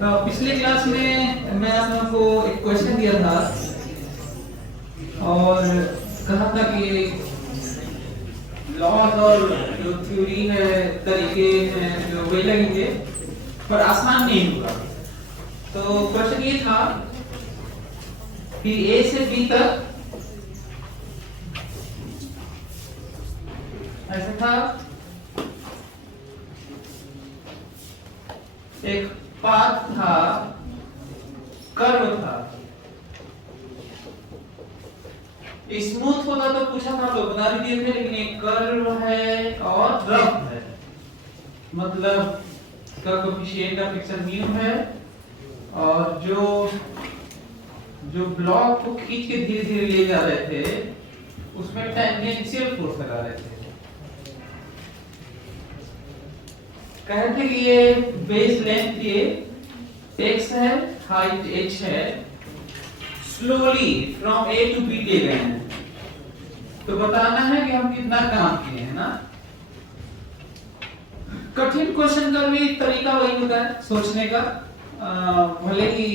पिछले क्लास में मैं आप लोगों को एक क्वेश्चन दिया था और कहा था कि लॉज और जो थ्योरी है, तरीके हैं जो वही लगेंगे पर आसान नहीं होगा। तो क्वेश्चन ये था कि ए से बी तक ऐसा था, एक पाथ था, कर्व था, स्मूथ होता तो पूछा था तो बता भी दिए थे, लेकिन एक कर्व है और रफ है, मतलब का कोएफिशिएंट ऑफ फ्रिक्शन म्यू है और जो ब्लॉक को खींच के धीरे धीरे ले जा रहे थे उसमें टेंजेंशियल फोर्स लगा रहे थे। कहते हैं कि ये बेस लेंथ ये x है, हाइट h है, slowly from a to b ले गए हैं, तो बताना है कि हम कितना काम किए हैं ना। कठिन क्वेश्चन का भी तरीका वही होता है सोचने का, भले ही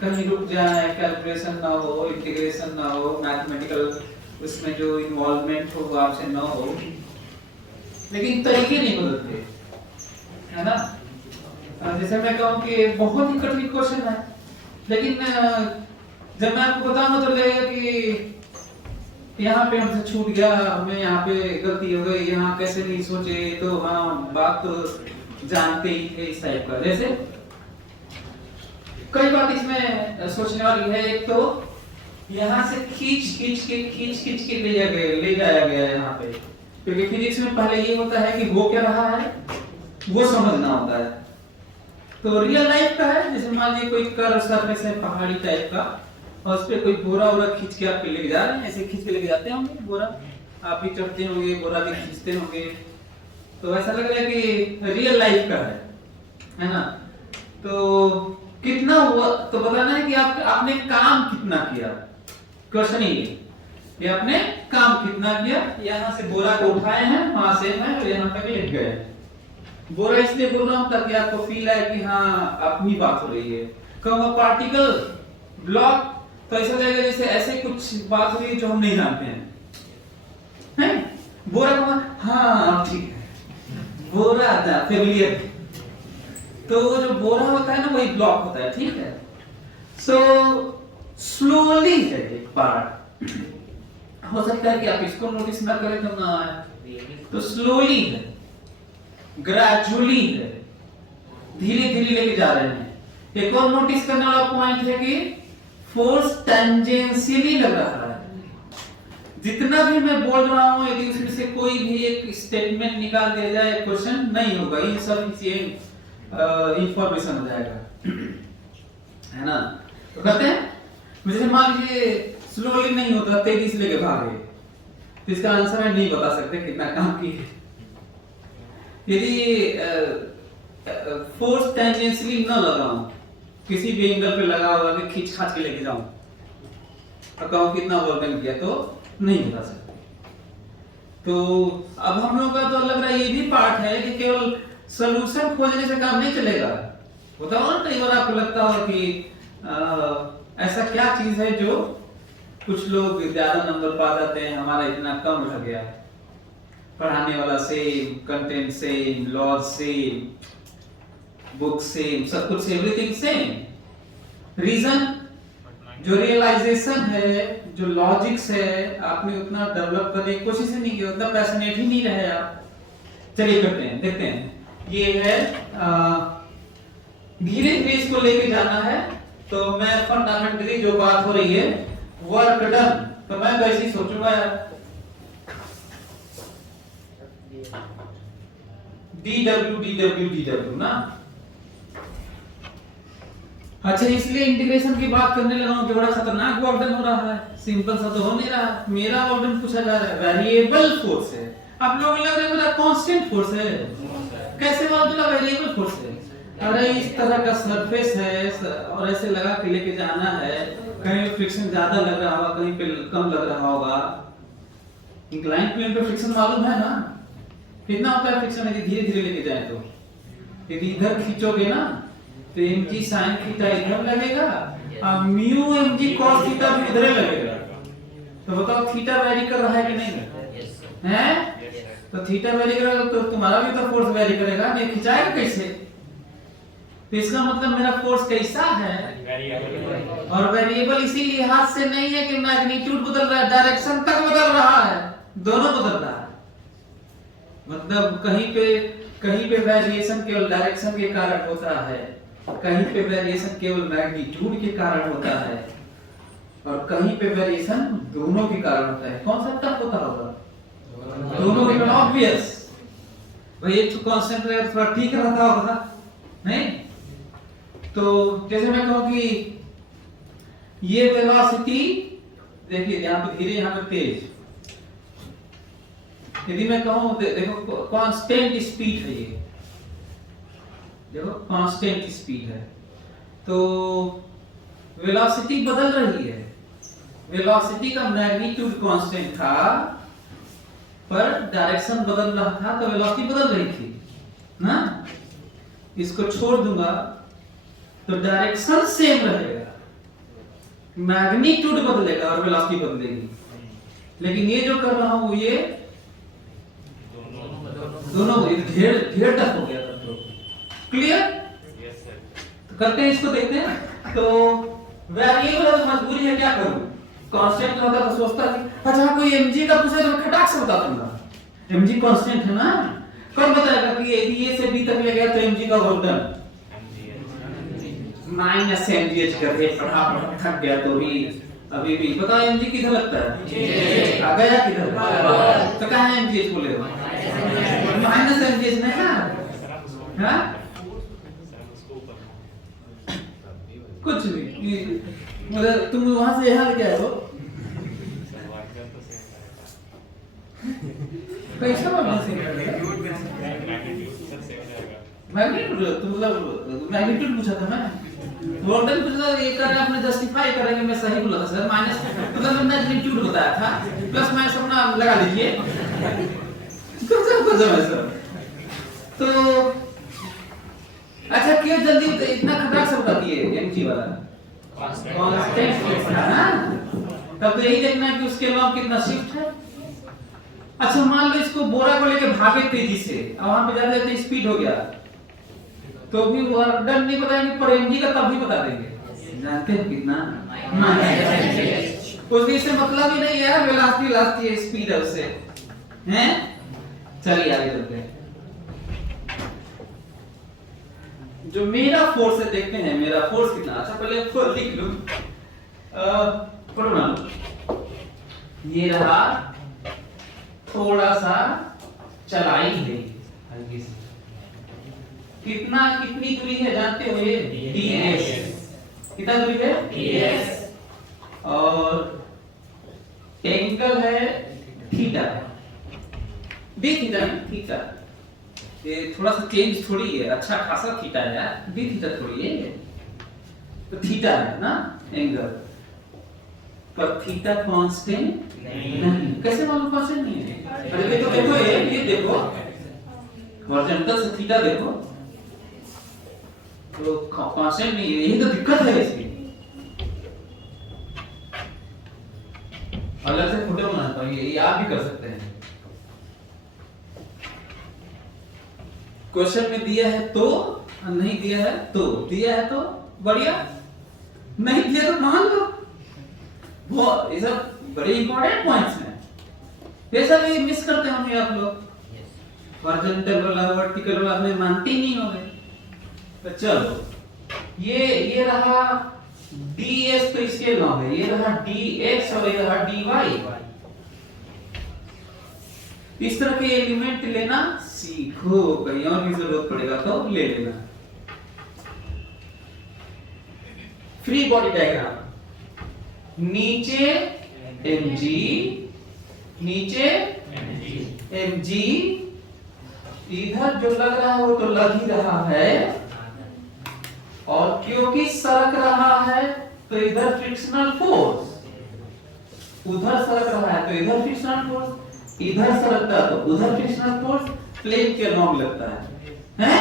कहीं रुक जाए, कैलकुलेशन ना हो, इंटीग्रेशन ना हो, मैथमेटिकल उसमें जो इन्वॉल्वमेंट हो वो आपसे ना हो, लेकिन तरीके नहीं बदलते है ना। जैसे मैं कहूँ कि बहुत ही कठिन क्वेश्चन है, लेकिन जब मैं आपको बताऊंगा तो लगेगा कि यहाँ पे हमसे छूट गया, हमें यहाँ पे गलती हो गई, यहाँ कैसे नहीं सोचे, तो हाँ बात तो जानते ही थे इस टाइप का। जैसे कई बात इसमें सोचने वाली है। एक तो यहाँ से खींच के ले जाया गया है यहाँ पे, क्योंकि फिजिक्स में पहले ये होता है कि वो क्या रहा है वो समझना होता है। तो रियल लाइफ का है, जैसे मान लीजिए कोई कर्व सरफेस है पहाड़ी टाइप का और उस पे कोई बोरा खींच के आपके लेके जा रहे हैं, ऐसे खींच के लेके जाते होंगे बोरा, आप भी चढ़ते होंगे, बोरा भी खींचते होंगे, तो ऐसा लग रहा है कि रियल लाइफ का है ना। तो कितना हुआ तो बताना है कि आपने काम कितना किया, क्वेश्चन ये आपने काम कितना किया। यहाँ से बोरा को उठाए हैं, वहां से मैं और यहाँ तक लेट गए। बोरा इसलिए बोल रहा हूं ताकि आपको फील आए कि हाँ अपनी बात हो रही है। कहूँगा पार्टिकल ब्लॉक तो ऐसा लगेगा जैसे ऐसे कुछ बात हो रही है जो हम नहीं जानते हैं। बोरा को हाँ ठीक है, बोरा आता फेमिलियर, तो वो जो बोरा होता है ना वही ब्लॉक होता है, ठीक है। सो स्लोली है एक पार्ट, हो सकता है कि आप इसको नोटिस ना करें तो ना आए, तो स्लोली है, ग्रेजुअली है, धीरे धीरे लेके जा रहे हैं। एक और नोटिस करने वाला पॉइंट है कि फोर्स टेंजेंशियली लग रहा है। जितना भी मैं बोल रहा हूं यदि उसमें से कोई भी एक स्टेटमेंट निकाल दिया जाए क्वेश्चन नहीं होगा, इनसफिशिएंट इंफॉर्मेशन हो जाएगा है ना। तो कहते हैं जैसे मान लीजिए स्लोली नहीं होता, तेजी से लेके भागे, तो इसका आंसर है नहीं बता सकते कितना काम किए। यदि फोर्स टेंजेंशियली न लगाऊं, किसी भी एंगल पे लगा हुआ कि खींच खाच के लेके जाऊं और कहूं कितना वर्क किया, तो नहीं बता सकते। तो अब हम लोगों का तो लग रहा है ये भी पार्ट है कि केवल सॉल्यूशन खोजने से काम नहीं चलेगा। बताओ ना, कई बार आपको लगता हो कि ऐसा क्या चीज है जो कुछ लोग ज्यादा नंबर पा जाते हैं, हमारा इतना कम रह गया। पढ़ाने वाला same, content same, laws same, book same, सब कुछ एवरीथिंग सेम। रीजन जो रियलाइजेशन है, जो लॉजिक्स है, आपने उतना डेवलप करने की कोशिश नहीं की, उतना पैशनेट ही नहीं रहे आप। चलिए करते हैं, देखते हैं। ये है धीरे धीरे इसको लेके जाना है। तो मैं फंडामेंटली जो बात हो रही है वर्क डन, तो मैं वैसे ही सोचूंगा dw ना। अच्छा, इसलिए इंटीग्रेशन की बात करने लगा हूं कि बड़ा खतरनाक वर्क डन हो रहा है, सिंपल सा तो हो नहीं रहा। मेरा वर्क डन पूछा जा रहा है, वेरिएबल फोर्स है। आप लोगों को लग रहा है मेरा कांस्टेंट फोर्स है, कैसे बोला वेरिएबल फोर्स है? अरे इस तरह का सरफेस है और ऐसे लगा के लेके जाना है, कहीं फ्रिक्शन ज्यादा लग रहा होगा, कहीं पे कम लग रहा होगा। इंक्लाइन प्लेन पे फ्रिक्शन मालूम है ना कितना होता है फ्रिक्शन, यदि धीरे धीरे लेके जाए तो। यदि इधर खींचोगे ना तो mg sin थीटा इधर लगेगा और म्यू mg cos थीटा भी इधर लगेगा। तो बताओ थीटा वैरी कर रहा है कि नहीं है? तो थीटा वैरी करेगा तो तुम्हारा भी तो फोर्स वैरी करेगा, ये खिंचाएगा कैसे? तो इसका मतलब मेरा फोर्स कैसा है? और वेरिएबल इसी लिहाज से नहीं है कि मैग्नीट्यूड बदल रहा है, डायरेक्शन तक बदल रहा है, दोनों बदल रहा है। मतलब कहीं पे वेरिएशन केवल डायरेक्शन के कारण होता है, कहीं पे वेरिएशन केवल मैग्नीट्यूड के कारण होता है, और कहीं पे वेरिएशन दोनों के कारण होता है। कौन सा टफ होता होगा? दोनों के। ऑब्वियस भाई, एक तो कांस्टेंट रहेगा थोड़ा ठीक रहता होगा नहीं? तो जैसे मैं कहूं कि ये वेलोसिटी देखिए यहाँ पे धीरे, यहाँ पे तेज। यदि मैं कहूं देखो कांस्टेंट स्पीड है, ये देखो कांस्टेंट स्पीड है, तो वेलोसिटी बदल रही है। वेलोसिटी का मैग्नीट्यूड कांस्टेंट था पर डायरेक्शन बदल रहा था, तो वेलोसिटी बदल रही थी ना। इसको छोड़ दूंगा तो डायरेक्शन सेम रहेगा, मैग्नीट्यूड बदलेगा और वेलोसिटी बदलेगी। लेकिन ये जो कर रहा हूं ये दोनों ढेर टफ हो गया था। तो क्लियर? तो करते हैं इसको, देखते हैं। तो वेरिएबल है तो मजबूरी है, क्या करूं? कांस्टेंट होता तो सोचता कि अच्छा कोई mg का पूछे तो खटाक से बता दूंगा, mg कांस्टेंट है ना। कब बताएगा कि यदि a से b तक ले गया तो mg का वोल्टन माइनस mgh कर दे, पढ़ा थक गया तो भी अभी भी बताओ mg किधर लगता है? आ गया किधर? तो कहां है mgh बोलेगा? माइनस mgh नहीं है, हां कुछ भी मतलब तुम वहां से यहां लेके आए हो कैसा बात से मैग्नीट्यूड, तो मतलब मैग्नीट्यूड पूछा था मैं, वोल्टेज पूछा था। ये कर आपने जस्टिफाई करेंगे, मैं सही बोला था सर, माइनस मतलब मैंने मैग्नीट्यूड बताया था, प्लस माइनस अपना लगा लीजिए कुछ है सर। तो अच्छा क्यों जल्दी इतना खतरा से बता दिए mg वाला कांस्टेंट है ना, तब तो यही देखना है कि उसके लॉग कितना शिफ्ट है। अच्छा मान लो इसको बोरा को लेके भागे तेजी से, अब वहां पे ज्यादा तेज स्पीड हो गया तो भी वो डर नहीं बताएंगे, पर mg का तब भी बता देंगे। जानते हैं कितना उसके से मतलब ही नहीं है, वेलोसिटी स्पीड है उससे हैं। चलिए आगे चलते हैं। जो मेरा फोर्स है देखते हैं मेरा फोर्स कितना। अच्छा पहले फुल लिख लूं, बना लो। ये रहा थोड़ा सा चलाई है हल्की सी, कितनी दूरी है जानते हो? ये ds। कितना दूरी है? ds। और एंगल है थीटा, d थीटा नहीं थीटा, ये थोड़ा सा चेंज थोड़ी है, अच्छा खासा थीटा है यार, d थीटा थोड़ी है, तो थीटा है ना एंगल, पर थीटा कांस्टेंट नहीं। कैसे मालूम कांस्टेंट नहीं है? अरे देखो ये देखो हॉरिजॉन्टल से थीटा देखो तो कांस्टेंट नहीं है, यही तो दिक्कत है इसकी। अलग से फोटो बनाता हूं, ये आप भी कर सकते हैं। क्वेश्चन में दिया है तो, नहीं दिया है तो, दिया है तो बढ़िया, नहीं दिया तो मान लो। वो ये सब बड़े इंपॉर्टेंट पॉइंट्स हैं, ये सब ये मिस करते होंगे आप लोग। हॉरिजॉन्टल वाला वर्टिकल वाला में मानते ही नहीं होंगे। तो चलो ये रहा ds, तो इसके लॉ है, ये रहा dx और ये रहा dy। इस तरह के एलिमेंट लेना सीखो, कहीं और भी जरूरत पड़ेगा तो ले लेना। फ्री बॉडी डायग्राम, नीचे mg, नीचे mg, इधर जो लग रहा है वो तो लग ही रहा है, और क्योंकि सरक रहा है तो इधर फ्रिक्शनल फोर्स, उधर सरक रहा है तो इधर फ्रिक्शनल फोर्स, इधर सरकता है तो उधर फ्रिक्शनल फोर्स, प्लेन के लॉन्ग लगता है हैं?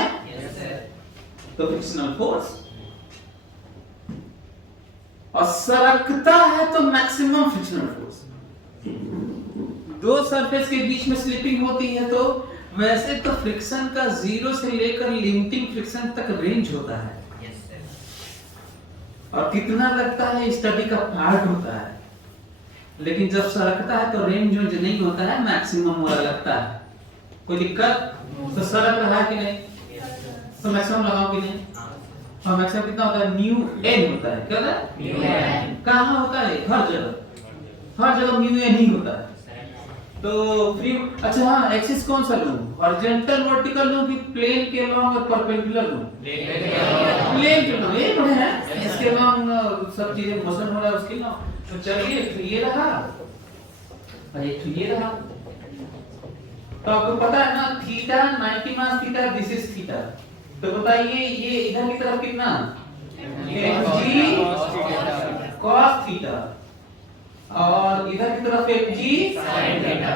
तो फ्रिक्शनल फोर्स और सरकता है तो मैक्सिमम फ्रिक्शनल फोर्स। दो सरफेस के बीच में स्लिपिंग होती है तो वैसे तो फ्रिक्शन का 0 से लेकर लिमिटिंग फ्रिक्शन तक रेंज होता है, और कितना लगता है स्टडी का पार्ट होता है, लेकिन जब सरकता है तो रेंज जो नहीं होता है, मैक्सिमम वाला लगता है। कोई दिक्कत? तो सरक रहा है कि नहीं, तो मैक्सिमम लगाओ कि नहीं? और मैक्सिमम कितना होता है? म्यू एन होता है। क्या होता है? Mu N. कहाँ होता है? हर जगह म्यू एन ही होता है। तो फ्री, अच्छा हाँ, एक्सिस कौन सा लूं? हॉरिजॉन्टल वर्टिकल लूं कि प्लेन के लॉन्ग और परपेंडिकुलर लूं? प्लेन के लॉन्ग। ये बढ़िया है, इसके लॉन्ग सब चीजें मोशन हो रहा है उसके लॉन्ग। तो चलिए ये रहा और ये रहा। तो आपको पता है ना, theta 90 mass theta, this is theta. तो बताइए ये इधर की तरफ कितना? mg cos थीटा, और इधर की तरफ mg sin theta.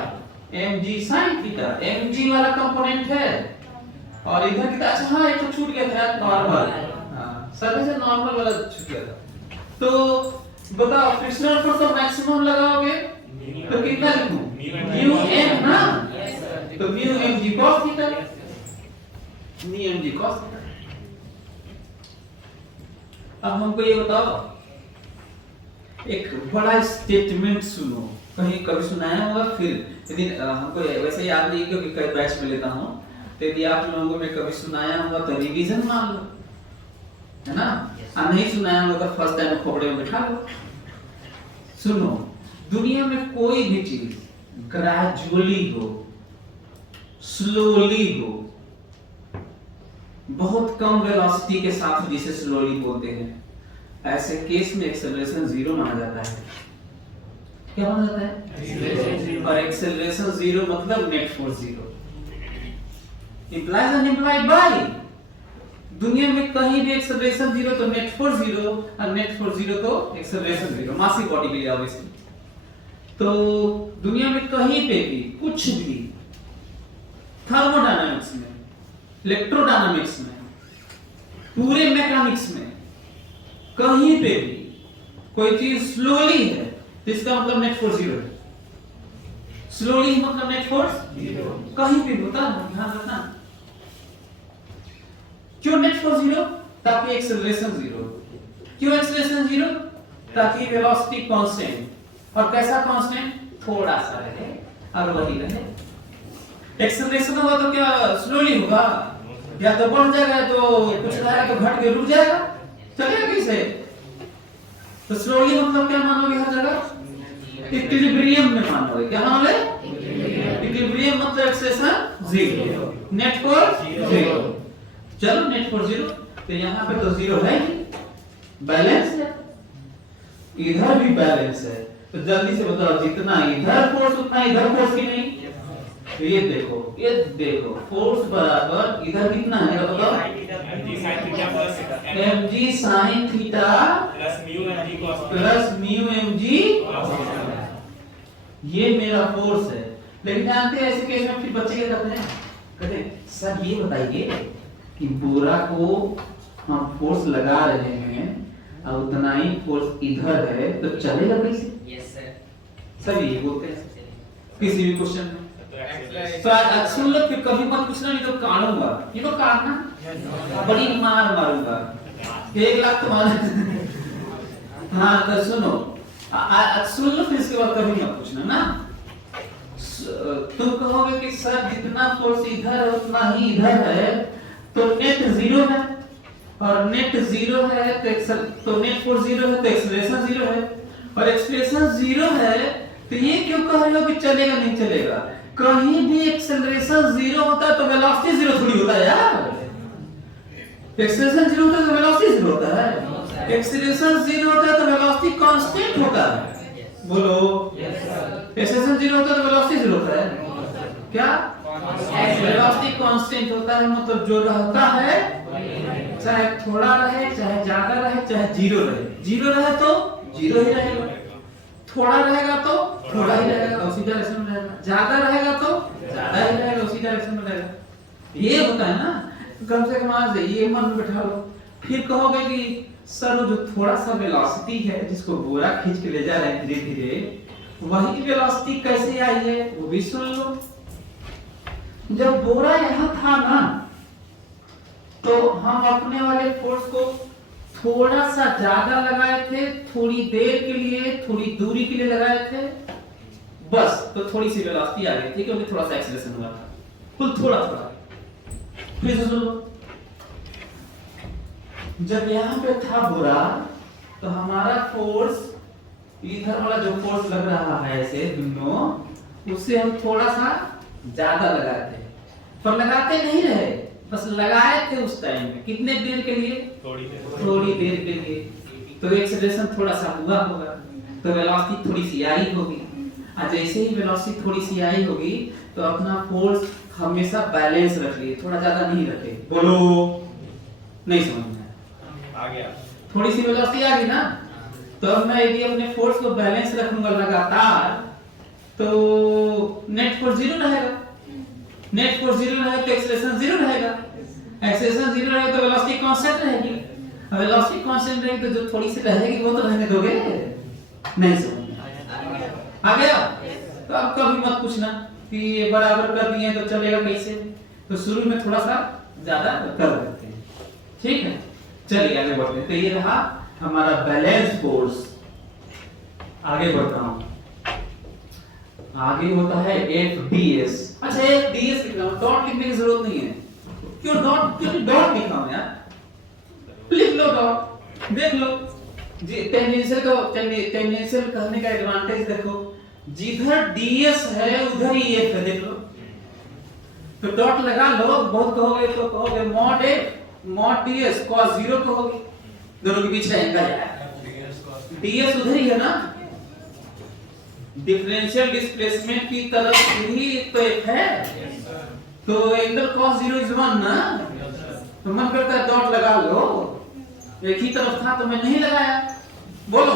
mg sin theta mg वाला कंपोनेंट है, और इधर की तरफ, अच्छा हाँ एक तो छूट गया था नॉर्मल, हाँ सभी से नॉर्मल वाला छूट गया था। तो बताओ फ्रिक्शनल फोर्स तो मैक्सिमम लगाओगे तो कितना लिखूं? म्यू एम ना, तो mu mg cos theta, mu mg cos theta. अब हमको ये बताओ, एक बड़ा स्टेटमेंट सुनो, कहीं कभी सुनाया होगा, फिर यदि हमको वैसे याद नहीं क्योंकि कई बैच में लेता हूँ, तो यदि आप लोगों को मैं कभी सुनाया होगा तो रिवीजन मान लो, है ना? नहीं सुनाया होगा तो फर्स्ट टाइम खोपड़े में बिठा लो। सुनो, दुनिया में कोई भी चीज ग्रेजुअली हो, स्लोली हो, बहुत कम वेलोसिटी के साथ जिसे स्लोली बोलते हैं, ऐसे केस में एक्सेलरेशन 0 माना जाता है। क्या माना जाता है? और एक्सेलरेशन 0 मतलब net force 0, implies and implied by. दुनिया में कहीं भी एक्सेलरेशन 0 तो नेट फोर्स 0, और नेट फोर्स 0 तो एक्सेलरेशन 0, मासी बॉडी के लिए ऑब्वियसली। तो दुनिया में कहीं पे भी कुछ भी, थर्मोडायनामिक्स में, इलेक्ट्रोडायनामिक्स में, पूरे मैकेनिक्स में, कहीं पे भी कोई चीज स्लोली है तो इसका मतलब नेट फोर्स 0 है। स्लोली मतलब नेट फोर्स 0, कहीं पे होता है, ध्यान रखना। क्यों नेट फोर्स 0? ताकि एक्सेलरेशन 0। क्यों एक्सेलरेशन 0? ताकि वेलोसिटी कांस्टेंट, और कैसा कांस्टेंट? थोड़ा सा रहे और वही रहे। एक्सेलरेशन होगा तो क्या स्लोली होगा, या तो बढ़ जाएगा, तो कुछ रहेगा तो घट के रुक जाएगा, चलेगा कैसे? तो स्लोली मतलब क्या मानोगे हर जगह? इक्विलिब्रियम में मानोगे। क्या मानोगे? इक्विलिब्रियम मतलब एक्सेलरेशन 0, नेट फोर्स 0। चलो नेट फोर्स 0, तो यहाँ पे तो 0 है ही, बैलेंस है, इधर भी बैलेंस है। तो जल्दी से बताओ, जितना इधर फोर्स उतना इधर फोर्स की नहीं? तो ये देखो फोर्स बराबर इधर कितना है बताओ? mg sin theta plus mu mg, ये मेरा फोर्स है। लेकिन जानते हैं ऐसे केस में फिर बच्चे क्या करते हैं? कहते हैं सर ये बताइए कि बोरा को हम फोर्स लगा रहे हैं और उतना ही फोर्स इधर है तो चलेगा कैसे? यस सर, सब ये बोलते हैं किसी भी क्वेश्चन में। तो आज सुन लो, फिर कभी मत पूछना, नहीं तो काटूंगा। ये तो काटना, बड़ी मार मारूंगा, 1 लाख तुम्हारा। हाँ तो सुनो, सुन लो, फिर इसके बाद कभी मत पूछना ना। तुम कहोगे कि सर जितना फोर्स इधर है उतना ही इधर है, तो नेट 0 है, और नेट 0 है तो नेट फोर्स 0 है तो एक्सेलरेशन 0 है, और एक्सेलरेशन 0 है तो ये क्यों कह रहे हो कि चलेगा नहीं चलेगा? कहीं भी एक्सेलरेशन 0 होता है तो वेलोसिटी 0 थोड़ी होता है यार। एक्सेलरेशन 0 होता है तो वेलोसिटी 0 होता है, एक्सेलरेशन 0 होता है तो वेलोसिटी कांस्टेंट होता है। बोलो एक्सेलरेशन 0 होता है तो वेलोसिटी 0 होता है। क्या वेलोसिटी कांस्टेंट होता है? मतलब जो रहता है, चाहे थोड़ा रहे, चाहे ज्यादा रहे, चाहे 0 रहे। 0 रहे तो 0 ही रहेगा, थोड़ा रहेगा तो थोड़ा ही रहेगा, उसी डायरेक्शन में रहेगा, ज्यादा रहेगा तो ज्यादा ही रहेगा, उसी डायरेक्शन में रहेगा। ये होता है ना। कम से कम आज ये मन में बैठा लो, फिर कहोगे कि सर वो जो थोड़ा सा वेलोसिटी है जिसको बोरा खींच के ले जा रहे हैं धीरे धीरे, वही वेलोसिटी कैसे आई है वो भी सुन लो। जब बोरा यहां था ना तो हम अपने वाले फोर्स को थोड़ा सा ज्यादा लगाए थे, थोड़ी देर के लिए, थोड़ी दूरी के लिए लगाए थे बस, तो थोड़ी सी वेलोसिटी आ गई थी क्योंकि थोड़ा सा एक्सीलरेशन हुआ था, कुल थोड़ा थोड़ा। फिर से सुन लो, जब यहाँ पे था बोरा तो हमारा फोर्स, इधर वाला जो फोर्स लग रहा है ऐसे दोनों, उससे हम थोड़ा सा ज्यादा लगाए थे, पर लगाते नहीं रहे, बस लगाए थे उस टाइम में। कितने देर के लिए? थोड़ी देर के लिए। तो एक्सेलरेशन थोड़ा सा हुआ होगा, तो वेलोसिटी थोड़ी सी आई होगी। और जैसे ही वेलोसिटी थोड़ी सी आई होगी तो अपना फोर्स हमेशा बैलेंस रख लिए, थोड़ा ज्यादा नहीं रखे। बोलो, नहीं समझ में आ गया? थोड़ी सी वेलोसिटी आ गई ना, तो अब मैं यदि अपने फोर्स को बैलेंस रखूंगा लगातार तो नेट फोर्स जीरो रहेगा। नेट फोर्स जीरो रहेगा तो एक्सेलरेशन जीरो रहेगा, एक्सेलरेशन जीरो रहेगा तो वेलोसिटी कांस्टेंट रहेगी। अब वेलोसिटी कांस्टेंट रहेगी तो जो थोड़ी सी रहेगी वो तो रहने दोगे? नहीं समझ में आ गया? तो अब कभी मत पूछना कि ये बराबर कर दिए तो चलेगा कैसे, तो शुरू में थोड़ा सा ज्यादा कर देते हैं, ठीक है। चलिए आगे बढ़ते हैं। तो ये रहा हमारा बैलेंस फोर्स। आगे बढ़ता हूं, आगे होता है FDS। अच्छा, FDS लिखना, डॉट लिखने की जरूरत नहीं है। क्यों डॉट, क्यों डॉट लिखा हूं यार? लिख लो डॉट, देख लो जी। टेंजेंशियल को टेंजेंशियल कहने का एडवांटेज देखो, जिधर DS है उधर ही F है, देख लो। तो डॉट लगा लो, बहुत कहोगे तो कहोगे mod F mod DS cos 0 कहोगे, दोनों के बीच का एंगल है। DS उधर ही है ना, डिफरेंशियल डिस्प्लेसमेंट की तरफ ही तो F है, तो एंगल cos 0 is 1 ना, तो मन करता है डॉट लगा लो। एक ही तरफ था तो मैं नहीं लगाया। बोलो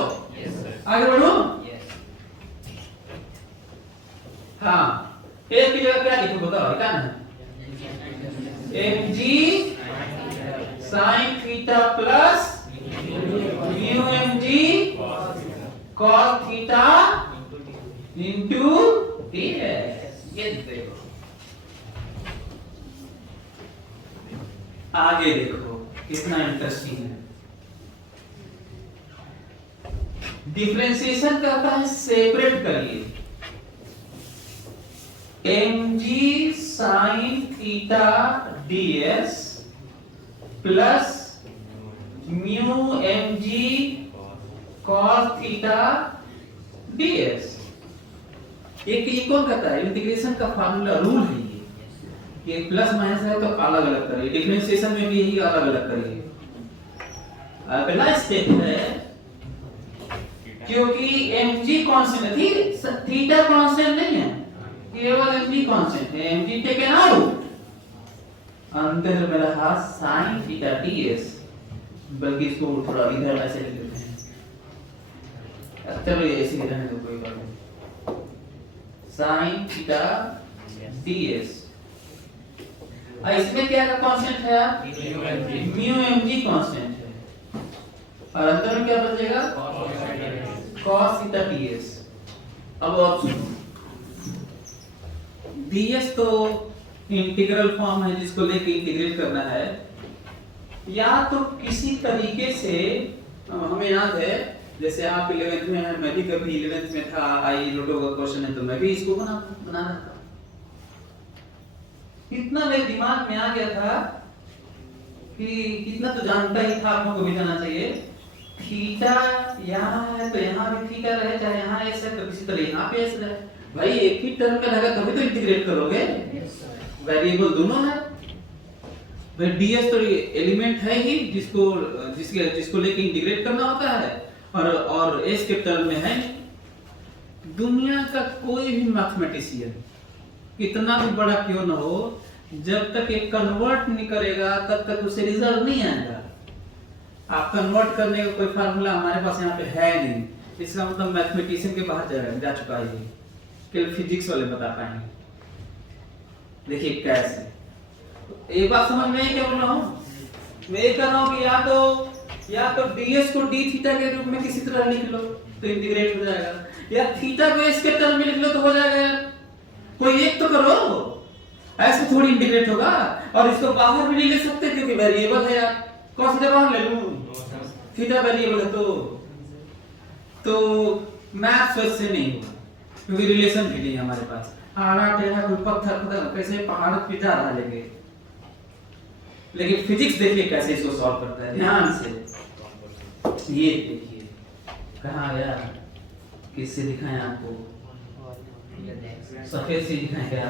आगे बढ़ो। हाँ, F की जगह क्या लिखो बताओ, क्या है? FG sin theta plus mu mg cos theta into ds। ये देखो, आगे देखो कितना इंटरेस्टिंग है। डिफरेंशिएशन कहता है सेपरेट करिए, mg sin theta ds plus mu mg cos theta ds। ये कौन कहता है? इंटीग्रेशन का फार्मूला रूल है ये, कि प्लस माइनस है तो अलग अलग करिए, डिफरेंशिएशन में भी यही अलग अलग करिए। अगला स्टेप है, क्योंकि mg कांस्टेंट है, थीटा कांस्टेंट नहीं है, केवल mg कांस्टेंट है, mg टेकन आउट, अंदर में रहा sin थीटा ds, बल्कि इसको थोड़ा इधर ऐसे लिख देते हैं, चलो ये ऐसे ही रहने दो, कोई बात नहीं। sin थीटा ds, इसमें क्या का कांस्टेंट है यार? म्यू mg कांस्टेंट है, और अंदर में क्या बचेगा? cos theta ds। अब आप सुनो, ds तो इंटीग्रल फॉर्म है जिसको लेके इंटीग्रेट करना है, या तो किसी तरीके से, हमें याद है जैसे आप 11th में हैं, मैं भी कभी 11th में था, आई लूडो का क्वेश्चन है तो मैं भी इसको बना रहा था। इतना मेरे दिमाग में आ गया था कि कितना तो जानता ही था, आपको को भी जाना चाहिए। थीटा यहाँ है तो यहाँ भी थीटा रहे, चाहे यहाँ x है तो किसी तरह यहाँ पे x रहे। भाई एक ही टर्म का लगा तभी तो इंटीग्रेट करोगे, वेरिएबल दोनों है। भाई ds तो एलिमेंट है ही जिसको लेके इंटीग्रेट करना होता है, और s के टर्म में है। दुनिया का कोई भी मैथमेटिशियन कितना भी बड़ा क्यों ना हो, जब तक एक कन्वर्ट नहीं करेगा तब तक उसे रिजल्ट नहीं आएगा। आप कन्वर्ट करने का कोई फार्मूला हमारे पास यहाँ पे है नहीं, इसका मतलब मैथमेटिशियन के बाहर जा चुका है, केवल फिजिक्स वाले बता पाएंगे। देखिए कैसे, एक बात समझ में आई क्या बोल रहा हूँ? मैं ये कह रहा हूँ कि या तो ds को d थीटा के रूप में किसी तरह लिख लो तो इंटीग्रेट हो जाएगा, या थीटा को s के टर्म में लिख लो तो हो जाएगा यार। कोई एक तो करो, ऐसे थोड़ी इंटीग्रेट होगा। और इसको बाहर भी नहीं ले सकते क्योंकि वेरिएबल है यार। कौन सा बाहर ले लूं, थीटा वेरिएबल है तो मैथ्स वैसे नहीं होगा क्योंकि रिलेशन भी नहीं है हमारे पास। आड़ा टेढ़ा कोई पत्थर पत्थर कैसे पहाड़ पे जा रहा लेंगे, लेकिन फिजिक्स देखिए कैसे इसको सॉल्व करता है ध्यान से। ये देखिए कहाँ गया, किससे दिखाएं आपको, सफेद से दिखाएं क्या,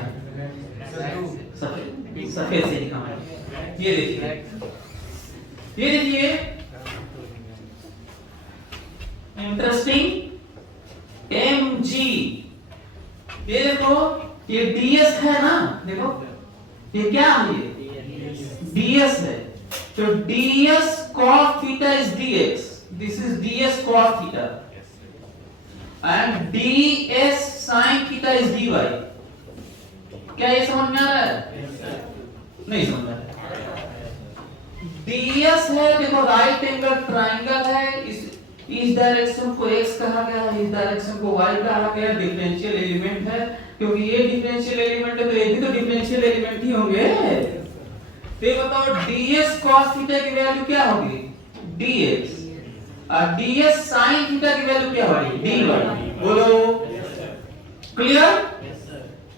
सफेद से दिखाएं। ये देखिए इंटरेस्टिंग mg, ये देखो ये ds है ना, देखो ये क्या है, ये ds है। तो ds cos theta is dx, this is ds cos theta and ds sin theta is dy। क्या ये समझ में आ रहा है? नहीं समझ में आ रहा है। ds है देखो राइट एंगल ट्रायंगल है, इस डायरेक्शन को x कहा गया है, इस डायरेक्शन को y कहा गया, डिफरेंशियल एलिमेंट है क्योंकि ये डिफरेंशियल एलिमेंट है तो ये भी तो डिफरेंशियल एलिमेंट ही होंगे। तो ये बताओ ds cos थीटा की वैल्यू क्या होगी, dx, और ds sin थीटा की वैल्यू क्या होगी, dy। बोलो क्लियर?